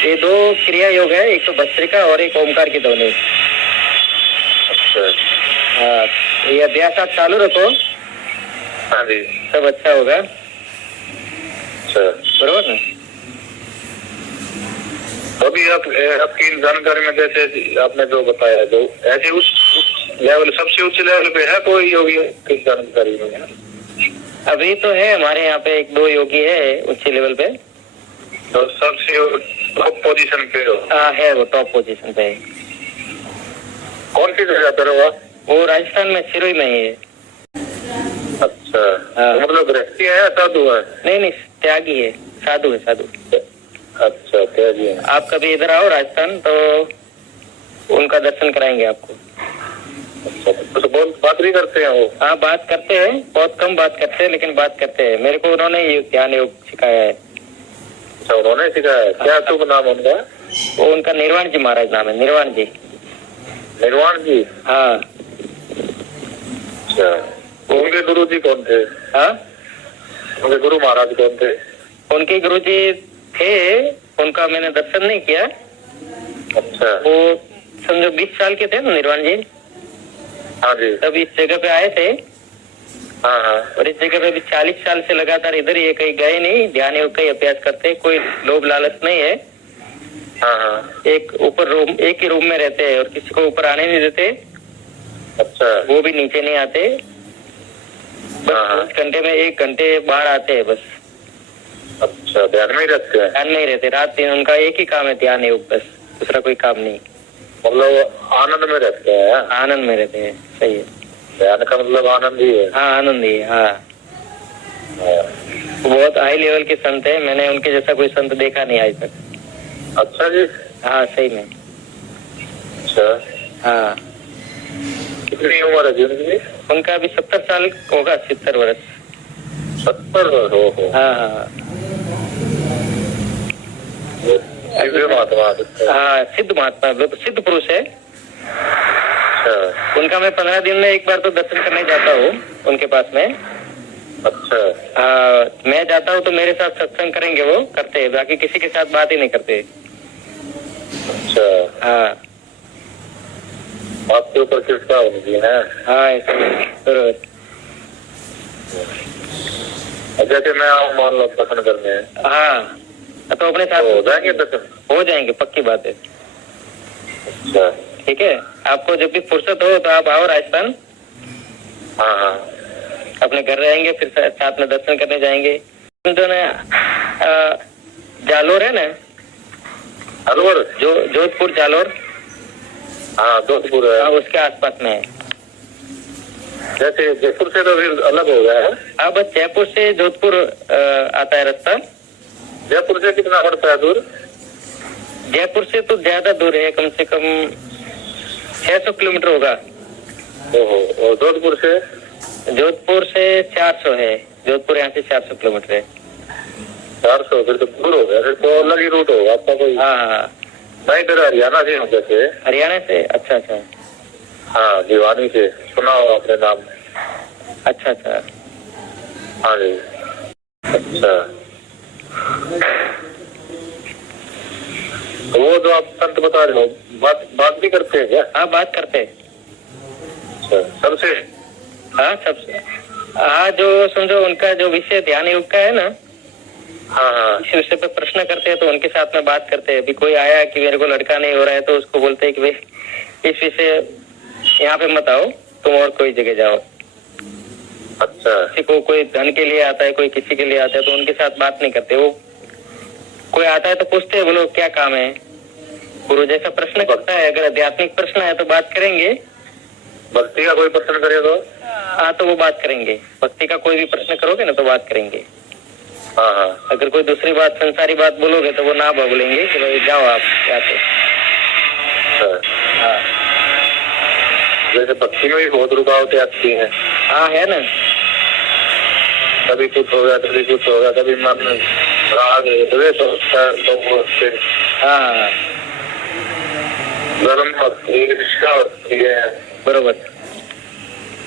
ये 2 क्रिया योग है, एक तो भस्त्रिका और एक ओमकार की ध्वनि। अच्छा। हाँ, ये अभ्यास आप चालू रखो, हाँ जी। सब अच्छा होगा। अच्छा। बरोबर ना? अभी आपकी जानकारी में जैसे आपने जो बताया, जो ऐसे उस लेवल सबसे उच्च लेवल पे है कोई योगी की जानकारी में? अभी तो है हमारे यहाँ पे 1-2 योगी है उच्च लेवल पे। तो सबसे टॉप पोजीशन पे हो? हाँ है, वो टॉप पोजीशन पे है। कौन सी जगह पर होगा? वो राजस्थान में सिरोही में ही है। अच्छा। हाँ। तो मतलब गृहस्थी है या साधु है? नहीं, त्यागी है, साधु है, साधु। अच्छा, त्यागी है। आप कभी इधर आओ राजस्थान तो उनका दर्शन कराएंगे आपको। अच्छा, तो बहुत बात भी करते हैं वो? हाँ, बात करते हैं, बहुत कम बात करते हैं, लेकिन बात करते हैं। मेरे को उन्होंने ये ध्यान योग सिखाया है। अच्छा, उन्होंने सिखाया? क्या शुभ नाम उनका? वो उनका निर्वाण जी महाराज नाम है, निर्वाण जी। निर्वाण जी? हाँ। अच्छा, उनके गुरु जी कौन थे? हाँ, उनके गुरु महाराज कौन थे? उनके गुरु जी थे, उनका मैंने दर्शन नहीं किया। अच्छा। वो समझो 20 साल के थे ना निर्वाण जी। हाँ जी। तब इस जगह पे आए थे। हाँ हाँ। और इस जगह पे भी 40 साल से लगातार इधर ही, कहीं गए नहीं, ध्यान योग का ही अभ्यास करते, कोई लोभ लालच नहीं है। हाँ हाँ। एक ऊपर रूम, एक ही रूम में रहते हैं और किसी को ऊपर आने नहीं देते। अच्छा। वो भी नीचे नहीं आते, बस 1 घंटे में 1 घंटे बाहर आते हैं बस। अच्छा, ध्यान में ही रहते हैं? ध्यान में ही रहते, रात दिन उनका एक ही काम है ध्यान योग, बस दूसरा कोई काम नहीं। मतलब आनंद में रहते हैं? आनंद में रहते हैं, सही है। ध्यान का मतलब आनंद ही है? हाँ, आनंद ही है। हाँ, बहुत हाई लेवल के संत है, मैंने उनके जैसा कोई संत देखा नहीं आज तक। अच्छा जी। हाँ, सही में। अच्छा। हाँ। कितनी उम्र है जी उनकी? उनका अभी 70 साल होगा, 70 वर्ष। 70 हो। हाँ हाँ। दिव्य महात्मा? हाँ, सिद्ध महात्मा, सिद्ध पुरुष है। अच्छा। उनका मैं 15 दिन में एक बार तो दर्शन करने जाता हूँ उनके पास में। अच्छा। मैं जाता हूँ तो मेरे साथ सत्संग करेंगे, वो करते हैं, बाकी किसी के साथ बात ही नहीं करते। अच्छा। हाँ। आपके ऊपर कृपा उनकी है? हाँ, ऐसा जरूर। जैसे मैं आऊँ मान लो दर्शन करने? हाँ, तो अपने साथ हो जाएंगे दर्शन? हो जाएंगे, पक्की बात है। अच्छा। ठीक है, आपको जब भी फुर्सत हो तो आप आओ राजस्थान। हाँ हाँ। अपने घर रहेंगे, फिर साथ में दर्शन करने जाएंगे। जो ना जालोर है ना, अलवर? जोधपुर जालोर। हाँ, जोधपुर है। हाँ, उसके आसपास में है। जैसे जयपुर से तो फिर अलग हो गया है? हाँ, बस जयपुर से जोधपुर आता है रास्ता। जयपुर से कितना पड़ता है दूर? जयपुर से तो ज्यादा दूर है, कम से कम 600 किलोमीटर होगा। ओहो, और जोधपुर से? जोधपुर से 400 है, जोधपुर यहाँ से 400 किलोमीटर है। 400? फिर तो दूर हो गया, फिर तो अलग ही रूट होगा आपका कोई। हाँ मैं इधर हरियाणा से हूँ जैसे। हरियाणा से? अच्छा अच्छा। हाँ, भिवानी से, सुना हो आपने नाम? अच्छा अच्छा। हाँ जी। अच्छा, तो वो जो आप संत बता रहे हो, बात भी करते हैं क्या? हाँ बात करते हैं। अच्छा, सबसे? हाँ सबसे। हाँ, जो समझो उनका जो विषय ध्यान योग का है ना, हाँ हाँ। इस विषय पे प्रश्न करते हैं तो उनके साथ में बात करते हैं। अभी कोई आया कि मेरे को लड़का नहीं हो रहा है तो उसको बोलते हैं कि भाई इस विषय यहाँ पे मत आओ, तुम और कोई जगह जाओ। अच्छा। किसी को कोई धन के लिए आता है, कोई किसी के लिए आता है, तो उनके साथ बात नहीं करते। वो कोई आता है तो पूछते हैं बोलो क्या काम है, गुरु जैसा प्रश्न करता है। अगर आध्यात्मिक प्रश्न है तो बात करेंगे, भक्ति का कोई प्रश्न करे तो? हाँ तो वो बात करेंगे। भक्ति का कोई भी प्रश्न करोगे ना तो बात करेंगे। हाँ हाँ। अगर कोई दूसरी बात, संसारी बात बोलोगे तो वो ना बोलेंगे कि भाई जाओ आप यहाँ से। हाँ, जैसे भक्ति में भी बहुत रुकावटें आती हैं। हाँ है ना। कभी कुछ हो गया, कभी कुछ हो गया, कभी मन राग द्वेष होता है लोगों से। हाँ धर्म भक्ति, ईर्ष्या होती है। बरोबर।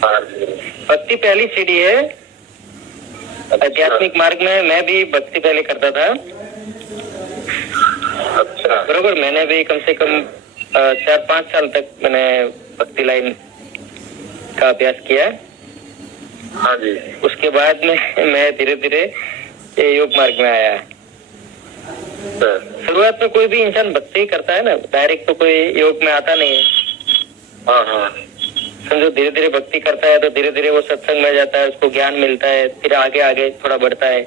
हाँ जी। भक्ति पहली सीढ़ी है आध्यात्मिक मार्ग में। मैं भी भक्ति पहले करता था। अच्छा। बरोबर। मैंने भी कम से कम 4-5 साल तक मैंने भक्ति लाइन का अभ्यास किया। हाँ जी। उसके बाद में मैं धीरे धीरे ये योग मार्ग में आया। शुरुआत में कोई भी इंसान भक्ति करता है ना, डायरेक्ट तो कोई योग में आता नहीं है। हाँ हाँ। समझो धीरे धीरे भक्ति करता है तो धीरे धीरे वो सत्संग में जाता है, उसको ज्ञान मिलता है, फिर आगे आगे थोड़ा बढ़ता है।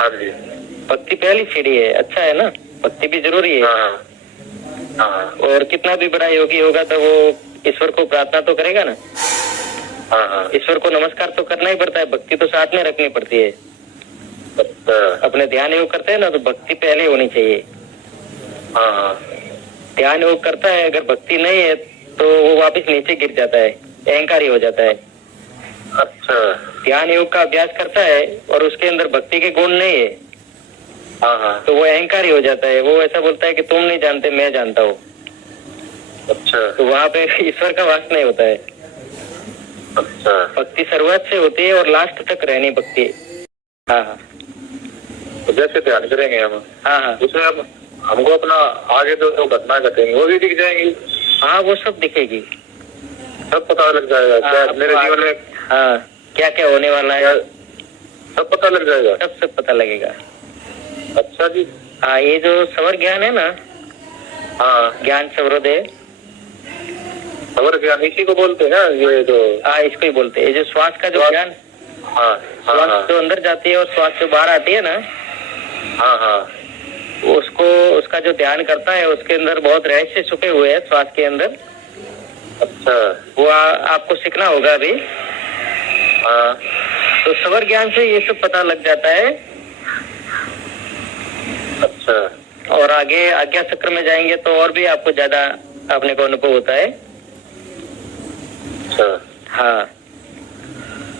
हाँ जी। भक्ति पहली सीढ़ी है। अच्छा है ना, भक्ति भी जरूरी है। हाँ हाँ। और कितना भी बड़ा योगी होगा तो वो ईश्वर को प्रार्थना तो करेगा ना। हाँ हाँ। ईश्वर को नमस्कार तो करना ही पड़ता है, भक्ति तो साथ में रखनी पड़ती है। अच्छा। अपने ध्यान योग करते हैं ना तो भक्ति पहले होनी चाहिए। हाँ हाँ। ध्यान योग करता है, अगर भक्ति नहीं है तो वो वापस नीचे गिर जाता है, अहंकारी हो जाता है। अच्छा। ध्यान योग का अभ्यास करता है और उसके अंदर भक्ति के गुण नहीं है, हाँ हाँ। तो वो अहंकारी हो जाता है। वो ऐसा बोलता है कि तुम नहीं जानते, मैं जानता हूँ। अच्छा। तो वहाँ पे ईश्वर का वास नहीं होता है। अच्छा। भक्ति शुरुआत से होती है और लास्ट तक रहनी भक्ति। हाँ हाँ। तो जैसे ध्यान करेंगे हम, हाँ हाँ। उसमें अब हमको अपना आगे जो घटना घटेंगी वो भी दिख जाएंगी। हाँ वो सब दिखेगी, सब पता लग जाएगा। क्या मेरे जीवन में हाँ क्या क्या होने वाला है सब पता लग जाएगा। सब पता लगेगा। अच्छा जी। हाँ, ये जो सवर ज्ञान है ना, हाँ, ज्ञान सवरोदय, सवर ज्ञान इसी को बोलते हैं ना, ये जो। हाँ इसको ही बोलते हैं। ये जो श्वास का जो ज्ञान, हाँ श्वास हाँ जो अंदर जाती है और श्वास जो बाहर आती है ना, हाँ हाँ, उसको उसका जो ध्यान करता है उसके अंदर बहुत रहस्य छुपे हुए हैं श्वास के अंदर। अच्छा। वो आपको सीखना होगा अभी। हाँ। तो सवर ज्ञान से ये सब पता लग जाता है। अच्छा। और आगे आज्ञा चक्र में जाएंगे तो और भी आपको ज्यादा अपने को अनुभव होता है। अच्छा। हाँ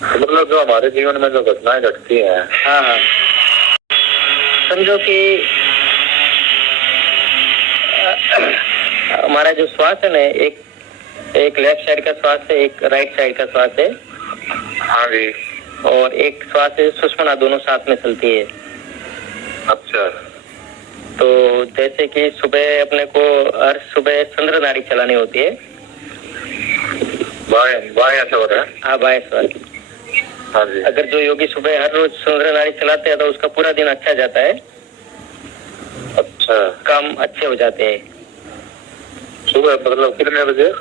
तो मतलब जो हमारे जीवन में जो घटनाएं घटती हैं, हाँ हाँ, समझो कि हमारा जो श्वास है ना, एक लेफ्ट साइड का श्वास है, एक राइट साइड का श्वास है। हाँ जी। और एक श्वास है सुषुम्ना, दोनों साथ में चलती है। अच्छा। तो जैसे कि सुबह अपने को हर सुबह चंद्र नाड़ी चलानी होती है। बाएं ऐसा हो रहा है। हाँ बाएं श्वास। हाँ जी। अगर जो योगी सुबह हर रोज चंद्र नाड़ी चलाते हैं तो उसका पूरा दिन अच्छा जाता है। अच्छा। काम अच्छे हो जाते हैं। सुबह मतलब कितने बजे?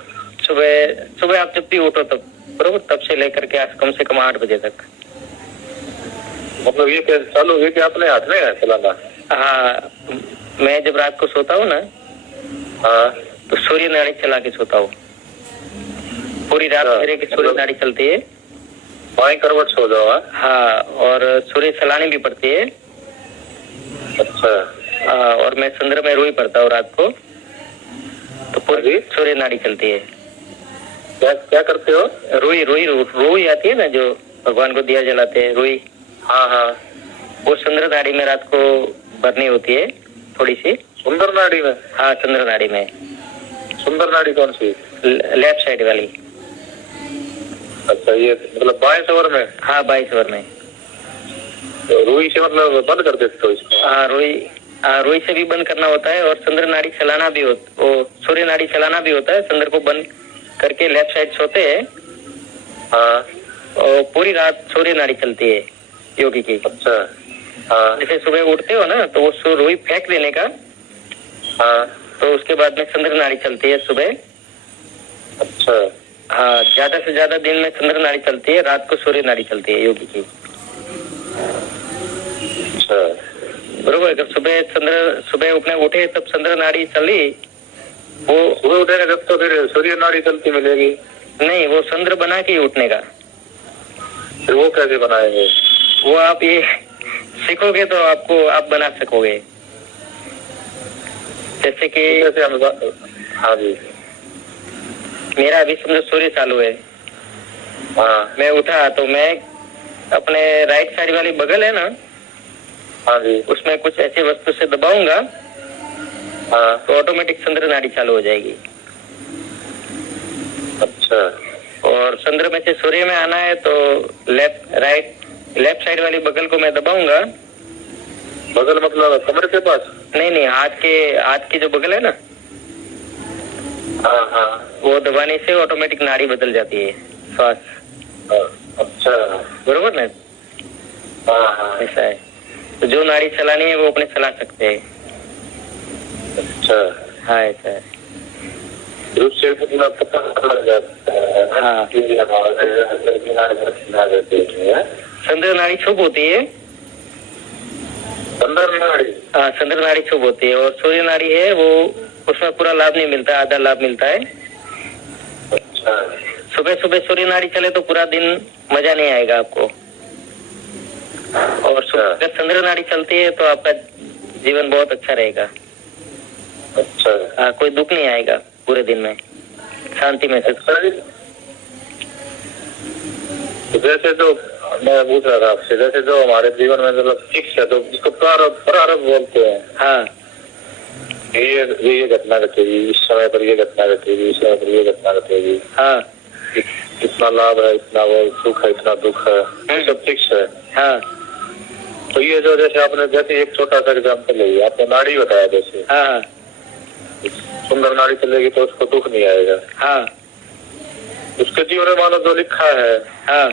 सुबह आप जब भी उठो तब, बरोबर, तब से लेकर के आज कम से कम 8 बजे तक। मतलब ये कैसे चालू है कि अपने हाथ में है चलाना? हाँ, मैं जब रात को सोता हूँ ना, हाँ, तो सूर्य नाड़ी चला के सोता हूँ। पूरी रात मेरे की सूर्य नाड़ी चलती है। बाएं करवट सो जाओ। हाँ, और सूर्य चलानी भी पड़ती है। अच्छा। हाँ, और मैं चंद्र में रोई पड़ता हूँ रात को, तो पूरी जी? सूर्य नाड़ी चलती है। क्या क्या करते हो? रुई रुई रुई आती है ना, जो भगवान को दिया जलाते हैं, रुई। हाँ हाँ। वो चंद्र नाड़ी में रात को भरनी होती है थोड़ी सी। सुंदर नाड़ी में? हाँ, चंद्र नाड़ी में। सुंदर नाड़ी कौन सी? लेफ्ट साइड वाली। अच्छा, ये मतलब 22 ओवर में? हाँ, 22 ओवर में। तो रुई से मतलब बंद कर देते हो इसको? हाँ, रुई से भी बंद करना होता है, और चंद्र नाड़ी चलाना भी सूर्य नाड़ी चलाना भी होता है। चंद्र को बंद करके लेफ्ट साइड सोते हैं। हाँ। और पूरी रात सूर्य नाड़ी चलती है योगी की। अच्छा। हाँ। जैसे सुबह उठते हो ना, तो वो रुई फेंक देने का। हाँ। तो उसके बाद में चंद्र नाड़ी चलती है सुबह। अच्छा। हाँ, ज्यादा से ज्यादा दिन में चंद्र नाड़ी चलती है, रात को सूर्य नाड़ी चलती है योगी की। अच्छा। बरोबर। अगर सुबह उठे तब चंद्र नाड़ी चली, वो सुबह उठेगा जब तो फिर सूर्य नाड़ी चलती मिलेगी? नहीं, वो चंद्र बना के ही उठने का। फिर वो कैसे बनाएंगे? वो आप ये सीखोगे तो आप बना सकोगे। जैसे कि कैसे हम? हाँ जी। मेरा अभी समझो सूर्य चालू है। हाँ। मैं उठा तो मैं अपने राइट साइड वाली बगल है ना, हाँ जी, उसमें कुछ ऐसी वस्तु से दबाऊंगा। हाँ। तो ऑटोमेटिक चंद्र नाड़ी चालू हो जाएगी। अच्छा। और चंद्र में से सूर्य में आना है तो लेफ्ट साइड वाली बगल को मैं दबाऊंगा। बगल मतलब कमर के पास? नहीं, हाथ की जो बगल है ना, हाँ हाँ। वो दबाने से ऑटोमेटिक नाड़ी बदल जाती है, श्वास। अच्छा, बरोबर ना? हाँ हाँ। ऐसा है। तो जो नाड़ी चलानी है वो अपने चला सकते हैं। अच्छा। हाँ, ऐसा है। रूप से मतलब पता लग जाता है। हाँ। चंद्र नाड़ी छुप होती है। चंद्र नाड़ी? हाँ, चंद्र नाड़ी छुप होती है। और सूर्य नाड़ी है वो, उसमें पूरा लाभ नहीं मिलता, आधा लाभ मिलता है। अच्छा। सुबह सूर्य नाड़ी चले तो पूरा दिन मजा नहीं आएगा आपको। और अगर चंद्र नाड़ी चलती है तो आपका जीवन बहुत अच्छा रहेगा। अच्छा। हाँ, कोई दुख नहीं आएगा पूरे दिन में, शांति में। जैसे तो मैं पूछ रहा था आपसे, जैसे जो हमारे जीवन में मतलब फिक्स है तो जिसको प्रारब्ध बोलते हैं। हाँ, ये घटना घटेगी, इस समय पर ये घटना घटेगी, इस समय पर ये घटना घटेगी। हाँ, इतना लाभ है, इतना वो सुख है, इतना दुख है, सब फिक्स है। हाँ, तो ये जो जैसे आपने जैसे एक छोटा सा एग्जाम्पल है, आपने नाड़ी बताया जैसे, हाँ, सुंदर नाड़ी चलेगी तो उसको दुख नहीं आएगा। हाँ, उसके जीवन में मानो जो लिखा है, हाँ,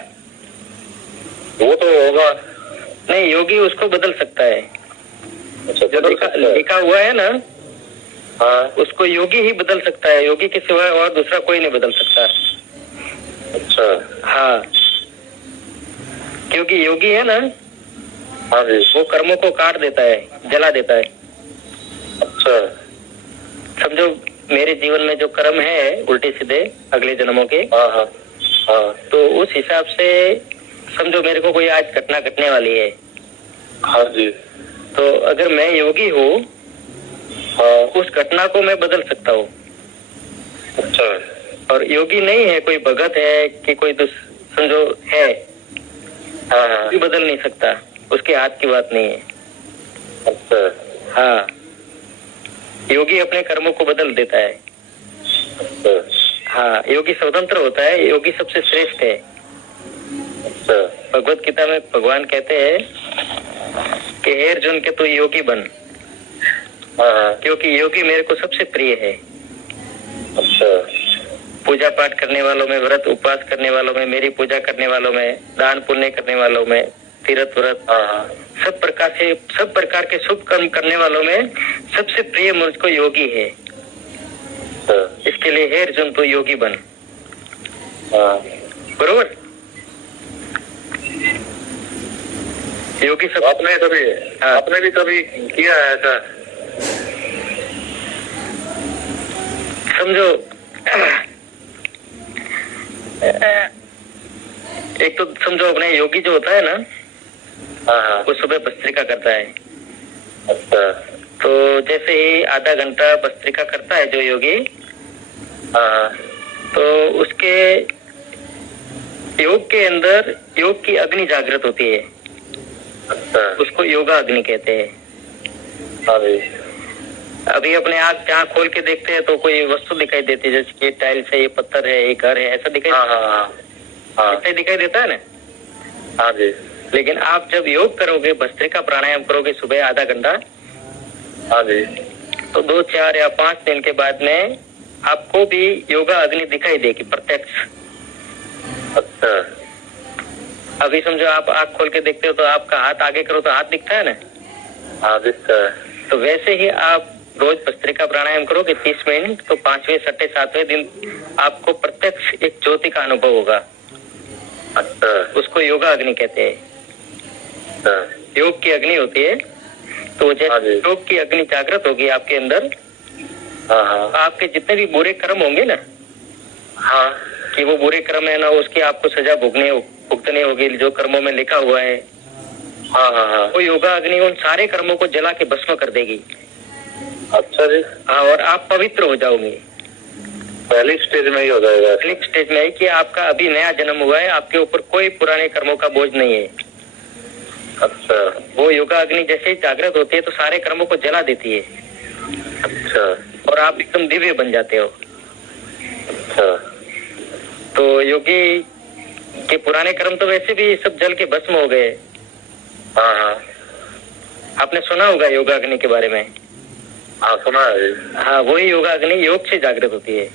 वो तो होगा नहीं, योगी उसको बदल सकता है। अच्छा, जो लिखा हुआ है ना, हाँ, उसको योगी ही बदल सकता है। योगी के सिवाय और दूसरा कोई नहीं बदल सकता। अच्छा। हाँ, क्योंकि योगी है ना, हाँ जी, वो कर्मों को काट देता है, जला देता है। अच्छा। समझो मेरे जीवन में जो कर्म है उल्टे सीधे अगले जन्मों के, हाँ हाँ हाँ। तो उस हिसाब से समझो मेरे को कोई आज घटना घटने वाली है। हाँ जी। तो अगर मैं योगी हूँ, हाँ। उस घटना को मैं बदल सकता हूँ। अच्छा। और योगी नहीं है कोई भगत है कि कोई समझो है, हाँ हाँ। भी बदल नहीं सकता, उसके हाथ की बात नहीं है। अच्छा। हाँ, योगी अपने कर्मों को बदल देता है। अच्छा। हाँ, योगी स्वतंत्र होता है, योगी सबसे श्रेष्ठ है। अच्छा। भगवत गीता में भगवान कहते हैं कि हे अर्जुन के तू योगी बन, हाँ, क्योंकि योगी मेरे को सबसे प्रिय है। अच्छा। पूजा पाठ करने वालों में, व्रत उपवास करने वालों में, मेरी पूजा करने वालों में, दान पुण्य करने वालों में, तीर्थ व्रत, हाँ, सब प्रकार के शुभ कर्म करने वालों में सबसे प्रिय मुझको योगी है। अच्छा। इसके लिए हे अर्जुन तू योगी बन। हाँ। बरोबर। योगी सब आपने भी कभी किया है ऐसा? समझो एक तो समझो अपने योगी जो होता है ना, हाँ, वो सुबह भस्त्रिका करता है। अच्छा। तो जैसे ही आधा घंटा भस्त्रिका करता है जो योगी, हाँ, तो उसके योग के अंदर योग की अग्नि जागृत होती है। अच्छा। उसको योगा अग्नि कहते हैं। हाँ जी। अभी अपने आँख खोल के देखते हैं तो कोई वस्तु दिखाई देती है, जैसे कि टाइल्स है, ये पत्थर है, ये घर है, ऐसा दिखाई ऐसा दिखाई देता है ना। हाँ जी। लेकिन आप जब योग करोगे, भस्त्रिका प्राणायाम करोगे सुबह आधा घंटा, हाँ जी, तो 2, 4 या 5 दिन के बाद में आपको भी योगा अग्नि दिखाई देगी प्रत्यक्ष। अच्छा। अभी समझो आप आँख खोल के देखते हो तो आपका हाथ आगे करो तो हाथ दिखता है ना। हाँ दिखता है। तो वैसे ही आप रोज भस्त्रिका प्राणायाम करोगे 30 मिनट, तो 5वें, 6ठे, 7वें दिन आपको प्रत्यक्ष एक ज्योति का अनुभव होगा। अच्छा। उसको योगा अग्नि कहते हैं। अच्छा। योग की अग्नि होती है। तो जैसे योग की अग्नि जागृत होगी आपके अंदर, आपके जितने भी बुरे कर्म होंगे ना, हाँ, कि वो बुरे कर्म है ना, उसकी आपको सजा भुगतनी होगी जो कर्मों में लिखा हुआ है। हाँ हाँ हाँ, वो योगा अग्नि उन सारे कर्मों को जला के भस्म कर देगी। अच्छा जी। हाँ, और आप पवित्र हो जाओगे। पहली स्टेज में ही हो जाएगा। पहली स्टेज में है कि आपका अभी नया जन्म हुआ है, आपके ऊपर कोई पुराने कर्मों का बोझ नहीं है। अच्छा। वो योगा अग्नि जैसे ही जागृत होती है तो सारे कर्मों को जला देती है। अच्छा। और आप एकदम दिव्य बन जाते हो। अच्छा। तो योगी के पुराने कर्म तो वैसे भी सब जल के भस्म हो गए। हाँ हाँ, आपने सुना होगा योगा अग्नि के बारे में। हाँ सुना है। हाँ, वही योगा अग्नि योग से जागृत होती है।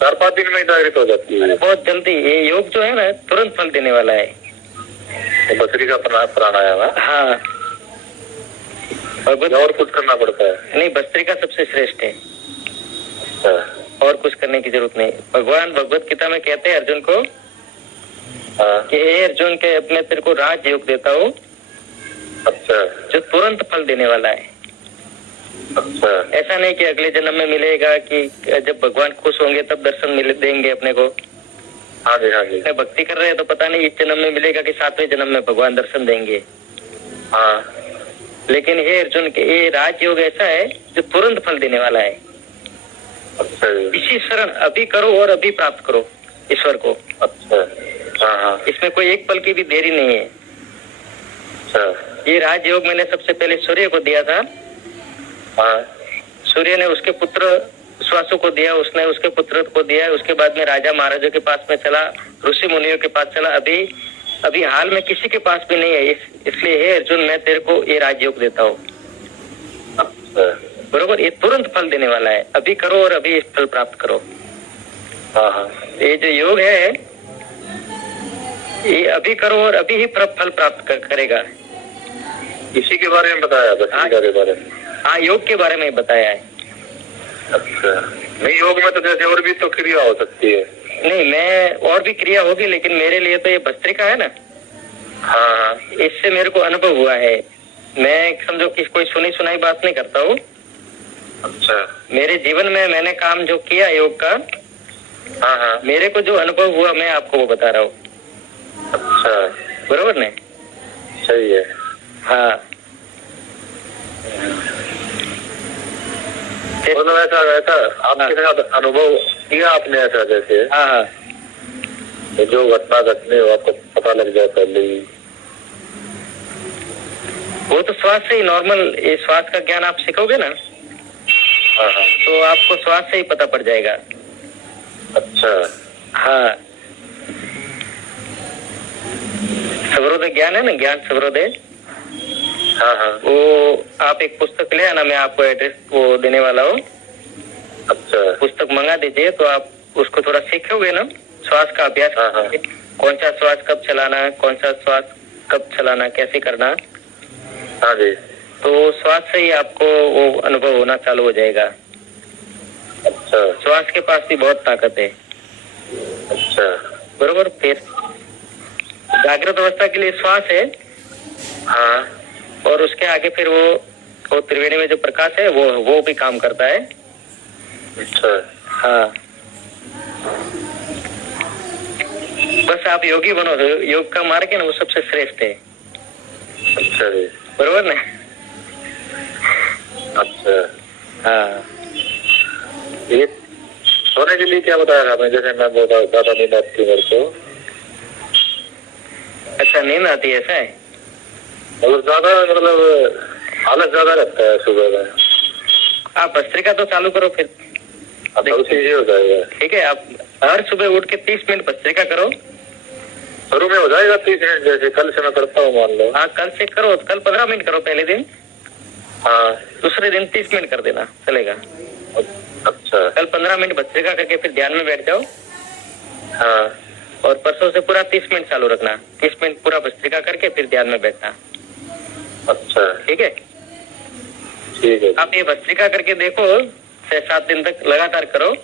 4-5 दिन में जागृत हो जाती है। बहुत जल्दी। ये योग जो है ना, तुरंत फल देने वाला है। भस्त्रिका प्राणायाम। हाँ, और कुछ करना पड़ता है? नहीं, भस्त्रिका सबसे श्रेष्ठ है। अच्छा। और कुछ करने की जरूरत नहीं। भगवान भगवत गीता में कहते हैं अर्जुन को कि हे अर्जुन, के अपने तेरे को राज योग देता हूँ। अच्छा। जो तुरंत फल देने वाला है। अच्छा। ऐसा नहीं कि अगले जन्म में मिलेगा, कि जब भगवान खुश होंगे तब दर्शन देंगे अपने को। हाँ जी, हाँ जी। भक्ति कर रहे हैं तो पता नहीं इस जन्म में मिलेगा कि 7वें जन्म में भगवान दर्शन देंगे। हाँ, लेकिन हे अर्जुन, के ये राजयोग ऐसा है जो तुरंत फल देने वाला है। अच्छा। इसी शरण अभी करो और अभी प्राप्त करो ईश्वर को। अच्छा। हाँ हाँ, इसमें कोई एक पल की भी देरी नहीं है। अच्छा। ये राजयोग मैंने सबसे पहले सूर्य को दिया था। हाँ। सूर्य ने उसके पुत्र श्वासों को दिया, उसने उसके पुत्र को दिया। उसके बाद में राजा महाराजों के पास में चला, ऋषि मुनियों के पास चला। अभी हाल में किसी के पास भी नहीं है। इसलिए हे अर्जुन, मैं तेरे को ये राजयोग देता हूँ। बरोबर, ये तुरंत फल देने वाला है। अभी करो और अभी फल प्राप्त करो। हाँ हाँ, ये जो योग है, ये अभी करो और अभी ही फल प्राप्त करेगा। इसी के बारे में बताया, भस्त्रिका के बारे में? हाँ, योग के बारे में बताया है। अच्छा। नहीं, योग में तो जैसे और भी तो क्रिया हो सकती है। नहीं, मैं और भी क्रिया होगी, लेकिन मेरे लिए तो ये भस्त्रिका है ना। हाँ, इससे मेरे को अनुभव हुआ है। मैं समझो कि कोई सुनी सुनाई बात नहीं करता हूँ। अच्छा। मेरे जीवन में मैंने काम जो किया योग का, हाँ हाँ, मेरे को जो अनुभव हुआ मैं आपको वो बता रहा हूँ। अच्छा, बरोबर ने? सही है। हाँ, मतलब ऐसा आपके साथ अनुभव किया आपने ऐसा, जैसे हाँ हाँ, जो घटना घटने हो आपको पता लग जाए पहले ही? वो तो श्वास से ही नॉर्मल, ये श्वास का ज्ञान आप सीखोगे ना, हाँ हाँ, तो आपको श्वास से ही पता पड़ जाएगा। अच्छा। हाँ, सवरोदय ज्ञान है ना, ज्ञान सवरोदय। हाँ हाँ, वो आप एक पुस्तक ले आना, मैं आपको एड्रेस वो देने वाला हूँ। अच्छा। पुस्तक मंगा दीजिए तो आप उसको थोड़ा सीखोगे ना, श्वास का अभ्यास। हाँ हाँ, कौन सा श्वास कब चलाना, कौन सा श्वास कब चलाना, कैसे करना। हाँ जी। तो श्वास से ही आपको वो अनुभव होना चालू हो जाएगा। अच्छा। श्वास के पास भी बहुत ताकत है। अच्छा। बरोबर। फिर जागृत अवस्था के लिए श्वास है। हाँ, और उसके आगे फिर वो त्रिवेणी में जो प्रकाश है वो भी काम करता है। अच्छा। हाँ, बस आप योगी बनो। योग का मार्ग है ना, वो सबसे श्रेष्ठ है। अच्छा जी। बरोबर ना? अच्छा। हाँ, ये सोने के लिए क्या बताया था आपने? जैसे मैं बोला ज्यादा नींद आती है मेरे को। अच्छा, नींद आती है ऐसा है? मतलब ज्यादा, मतलब हालत ज्यादा रहता है सुबह में। आप भस्त्रिका तो चालू करो फिर, अब चीजें हो जाएगा। ठीक है? आप हर सुबह उठ के 30 मिनट भस्त्रिका करो। शुरू में हो जाएगा 30 मिनट, जैसे कल से मैं करता हूँ मान लो। हाँ, कल से करो। कल 15 मिनट करो पहले दिन, हाँ। दूसरे दिन 30 मिनट कर देना, चलेगा? अच्छा। कल 15 मिनट भस्त्रिका करके फिर ध्यान में बैठ जाओ। हाँ। और परसों से पूरा 30 मिनट चालू रखना। 30 मिनट पूरा भस्त्रिका करके फिर ध्यान में बैठना। अच्छा, ठीक है? ठीक है। आप ये भस्त्रिका करके देखो, 6-7 दिन तक लगातार करो।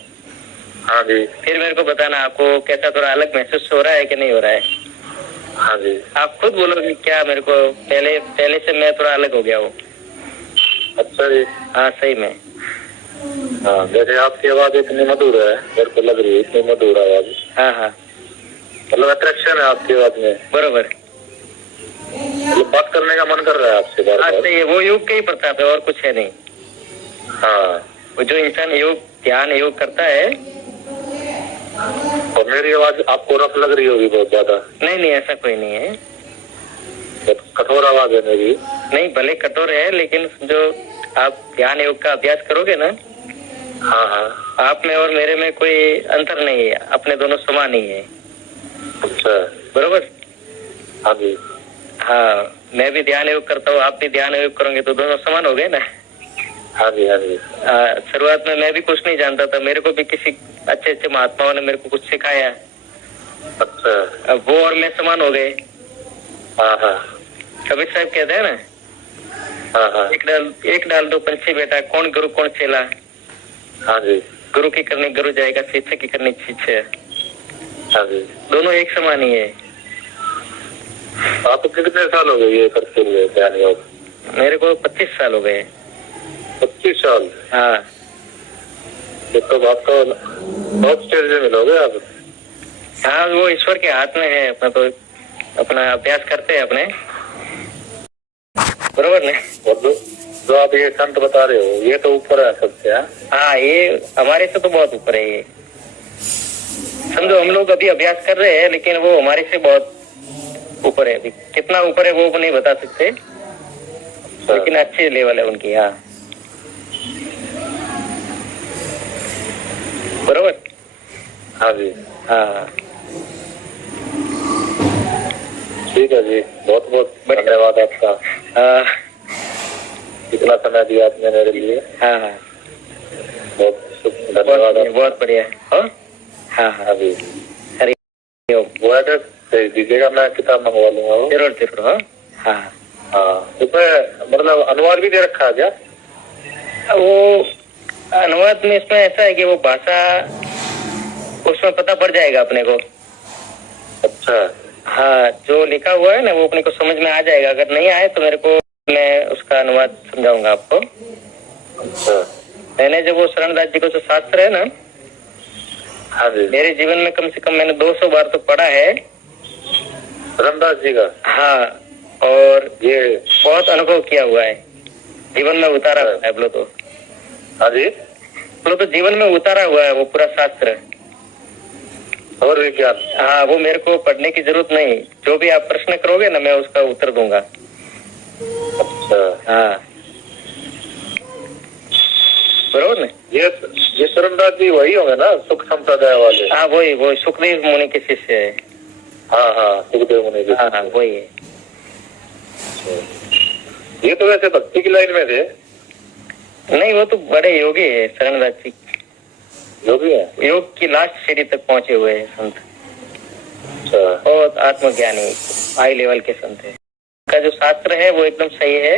हाँ जी। फिर मेरे को बताना आपको कैसा थोड़ा अलग महसूस हो रहा है कि नहीं हो रहा है। हाँ जी। आप खुद बोलोगे क्या मेरे को पहले से मैं थोड़ा अलग हो गया हूँ। अच्छा जी। हाँ, सही में। हाँ, जैसे आपकी आवाज इतनी मधुर है, मेरे को लग रही है इतनी मधुर आवाज। हाँ हाँ, मतलब अट्रैक्शन है आपकी आवाज में। बरोबर। मतलब बात करने का मन कर रहा है आपसे बार हाँ, बार। सही है। वो योग का ही प्रताप है और कुछ है नहीं। हाँ। वो जो इंसान ध्यान योग करता है। और मेरी आवाज आपको रफ लग रही होगी बहुत ज्यादा? नहीं, ऐसा कोई नहीं है। कठोर आवाज है मेरी? नहीं, भले कठोर है, लेकिन जो आप ध्यान योग का अभ्यास करोगे ना। हाँ हाँ। आप में और मेरे में कोई अंतर नहीं है, अपने दोनों समान ही है। अच्छा, बरोबर। हाँ जी। हाँ, मैं भी ध्यान योग करता हूँ, आप भी ध्यान योग करोगे तो दोनों समान हो गए ना। हाँ जी, हाँ जी। शुरुआत में मैं भी कुछ नहीं जानता था, मेरे को भी किसी अच्छे महात्माओं ने मेरे को कुछ सिखाया। अच्छा। अब वो और मैं समान हो गए। हाँ हाँ। कबीर साहब कहते हैं ना, हाँ हाँ। एक डाल दो पंछी बेटा, कौन गुरु कौन चेला। हाँ जी। गुरु की करनी गुरु जाएगा, शिष्य की करनी शिष्य। हाँ जी। दोनों एक समान ही है। आपको कितने साल हो गए ये करते हुए ध्यान योग? मेरे को 25 साल हो गए। 25 साल? हाँ। तो आप तो बहुत स्टेज में मिलोगे आप। हाँ, वो ईश्वर के हाथ में है। अपना तो अपना अभ्यास करते हैं अपने, बरोबर ने। जो आप ये संत बता रहे हो, ये तो ऊपर है सबसे। हाँ, ये हमारे से तो बहुत ऊपर है। ये समझो, हम लोग अभी अभ्यास कर रहे हैं, लेकिन वो हमारे से बहुत ऊपर है। अभी कितना ऊपर है वो नहीं बता सकते, लेकिन अच्छे लेवल है उनकी। हाँ, बरोबर। हाँ जी। हाँ, ठीक है जी, बहुत बहुत धन्यवाद आपका। इतना समय दिया आपने मेरे लिए। हाँ हाँ, बहुत धन्यवाद। बहुत बढ़िया। हाँ हाँ जी। हरि ओम। वो एड्रेस भेज दीजिएगा, मैं किताब मंगवा लूंगा। जरूर जरूर। हाँ हाँ। उसमें मतलब अनुवाद भी दे रखा है क्या? वो अनुवाद में इसमें ऐसा है कि वो भाषा उसमें पता पड़ जाएगा अपने को। अच्छा। हाँ, जो लिखा हुआ है ना वो अपने को समझ में आ जाएगा। अगर नहीं आए तो मेरे को, मैं उसका अनुवाद समझाऊंगा आपको। अच्छा। मैंने जब वो शरणदास जी को जो शास्त्र है ना, हाँ जी, मेरे जीवन में कम से कम मैंने 200 बार तो पढ़ा है। शरणदास जी का? हाँ, और ये बहुत अनुभव किया हुआ है, जीवन में उतारा हुआ है। बोलो तो। हाँ जी, बोलो तो जीवन में उतारा हुआ है वो पूरा शास्त्र और विज्ञान। हाँ, वो मेरे को पढ़ने की जरूरत नहीं। जो भी आप प्रश्न करोगे ना, मैं उसका उत्तर दूंगा। अच्छा। हाँ, बरोबर ना। ये शरणदास जी वही होंगे ना, सुख संप्रदाय वाले? हाँ, वही सुखदेव मुनि के शिष्य है। हाँ हाँ, सुखदेव मुनि। हाँ, वही है। ये तो वैसे भक्ति की लाइन में थे? नहीं, वो तो बड़े योगी है शरणदास जी। योगी है? योग की लास्ट सीढ़ी तक पहुंचे हुए हैं संत। अच्छा। बहुत आत्मज्ञानी हाई लेवल के संत है। का जो शास्त्र है वो एकदम सही है।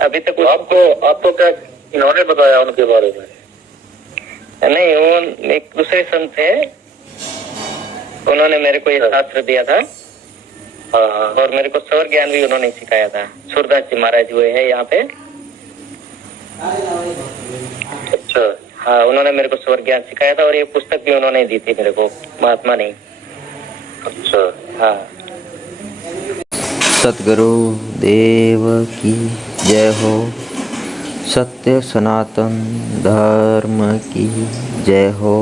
अभी तक आपको क्या इन्होंने बताया उनके बारे में? नहीं, वो एक दूसरे संत है, उन्होंने मेरे को ये शास्त्र दिया था। हाँ हाँ। और मेरे को स्वर ज्ञान भी उन्होंने सिखाया था। सूरदास जी महाराज हुए हैं यहाँ पे। अच्छा। हाँ, उन्होंने मेरे को स्वर ज्ञान सिखाया था, और ये पुस्तक भी उन्होंने दी थी मेरे को, महात्मा नहीं। अच्छा। हाँ। सतगुरु देव की जय हो। सत्य सनातन धर्म की जय हो।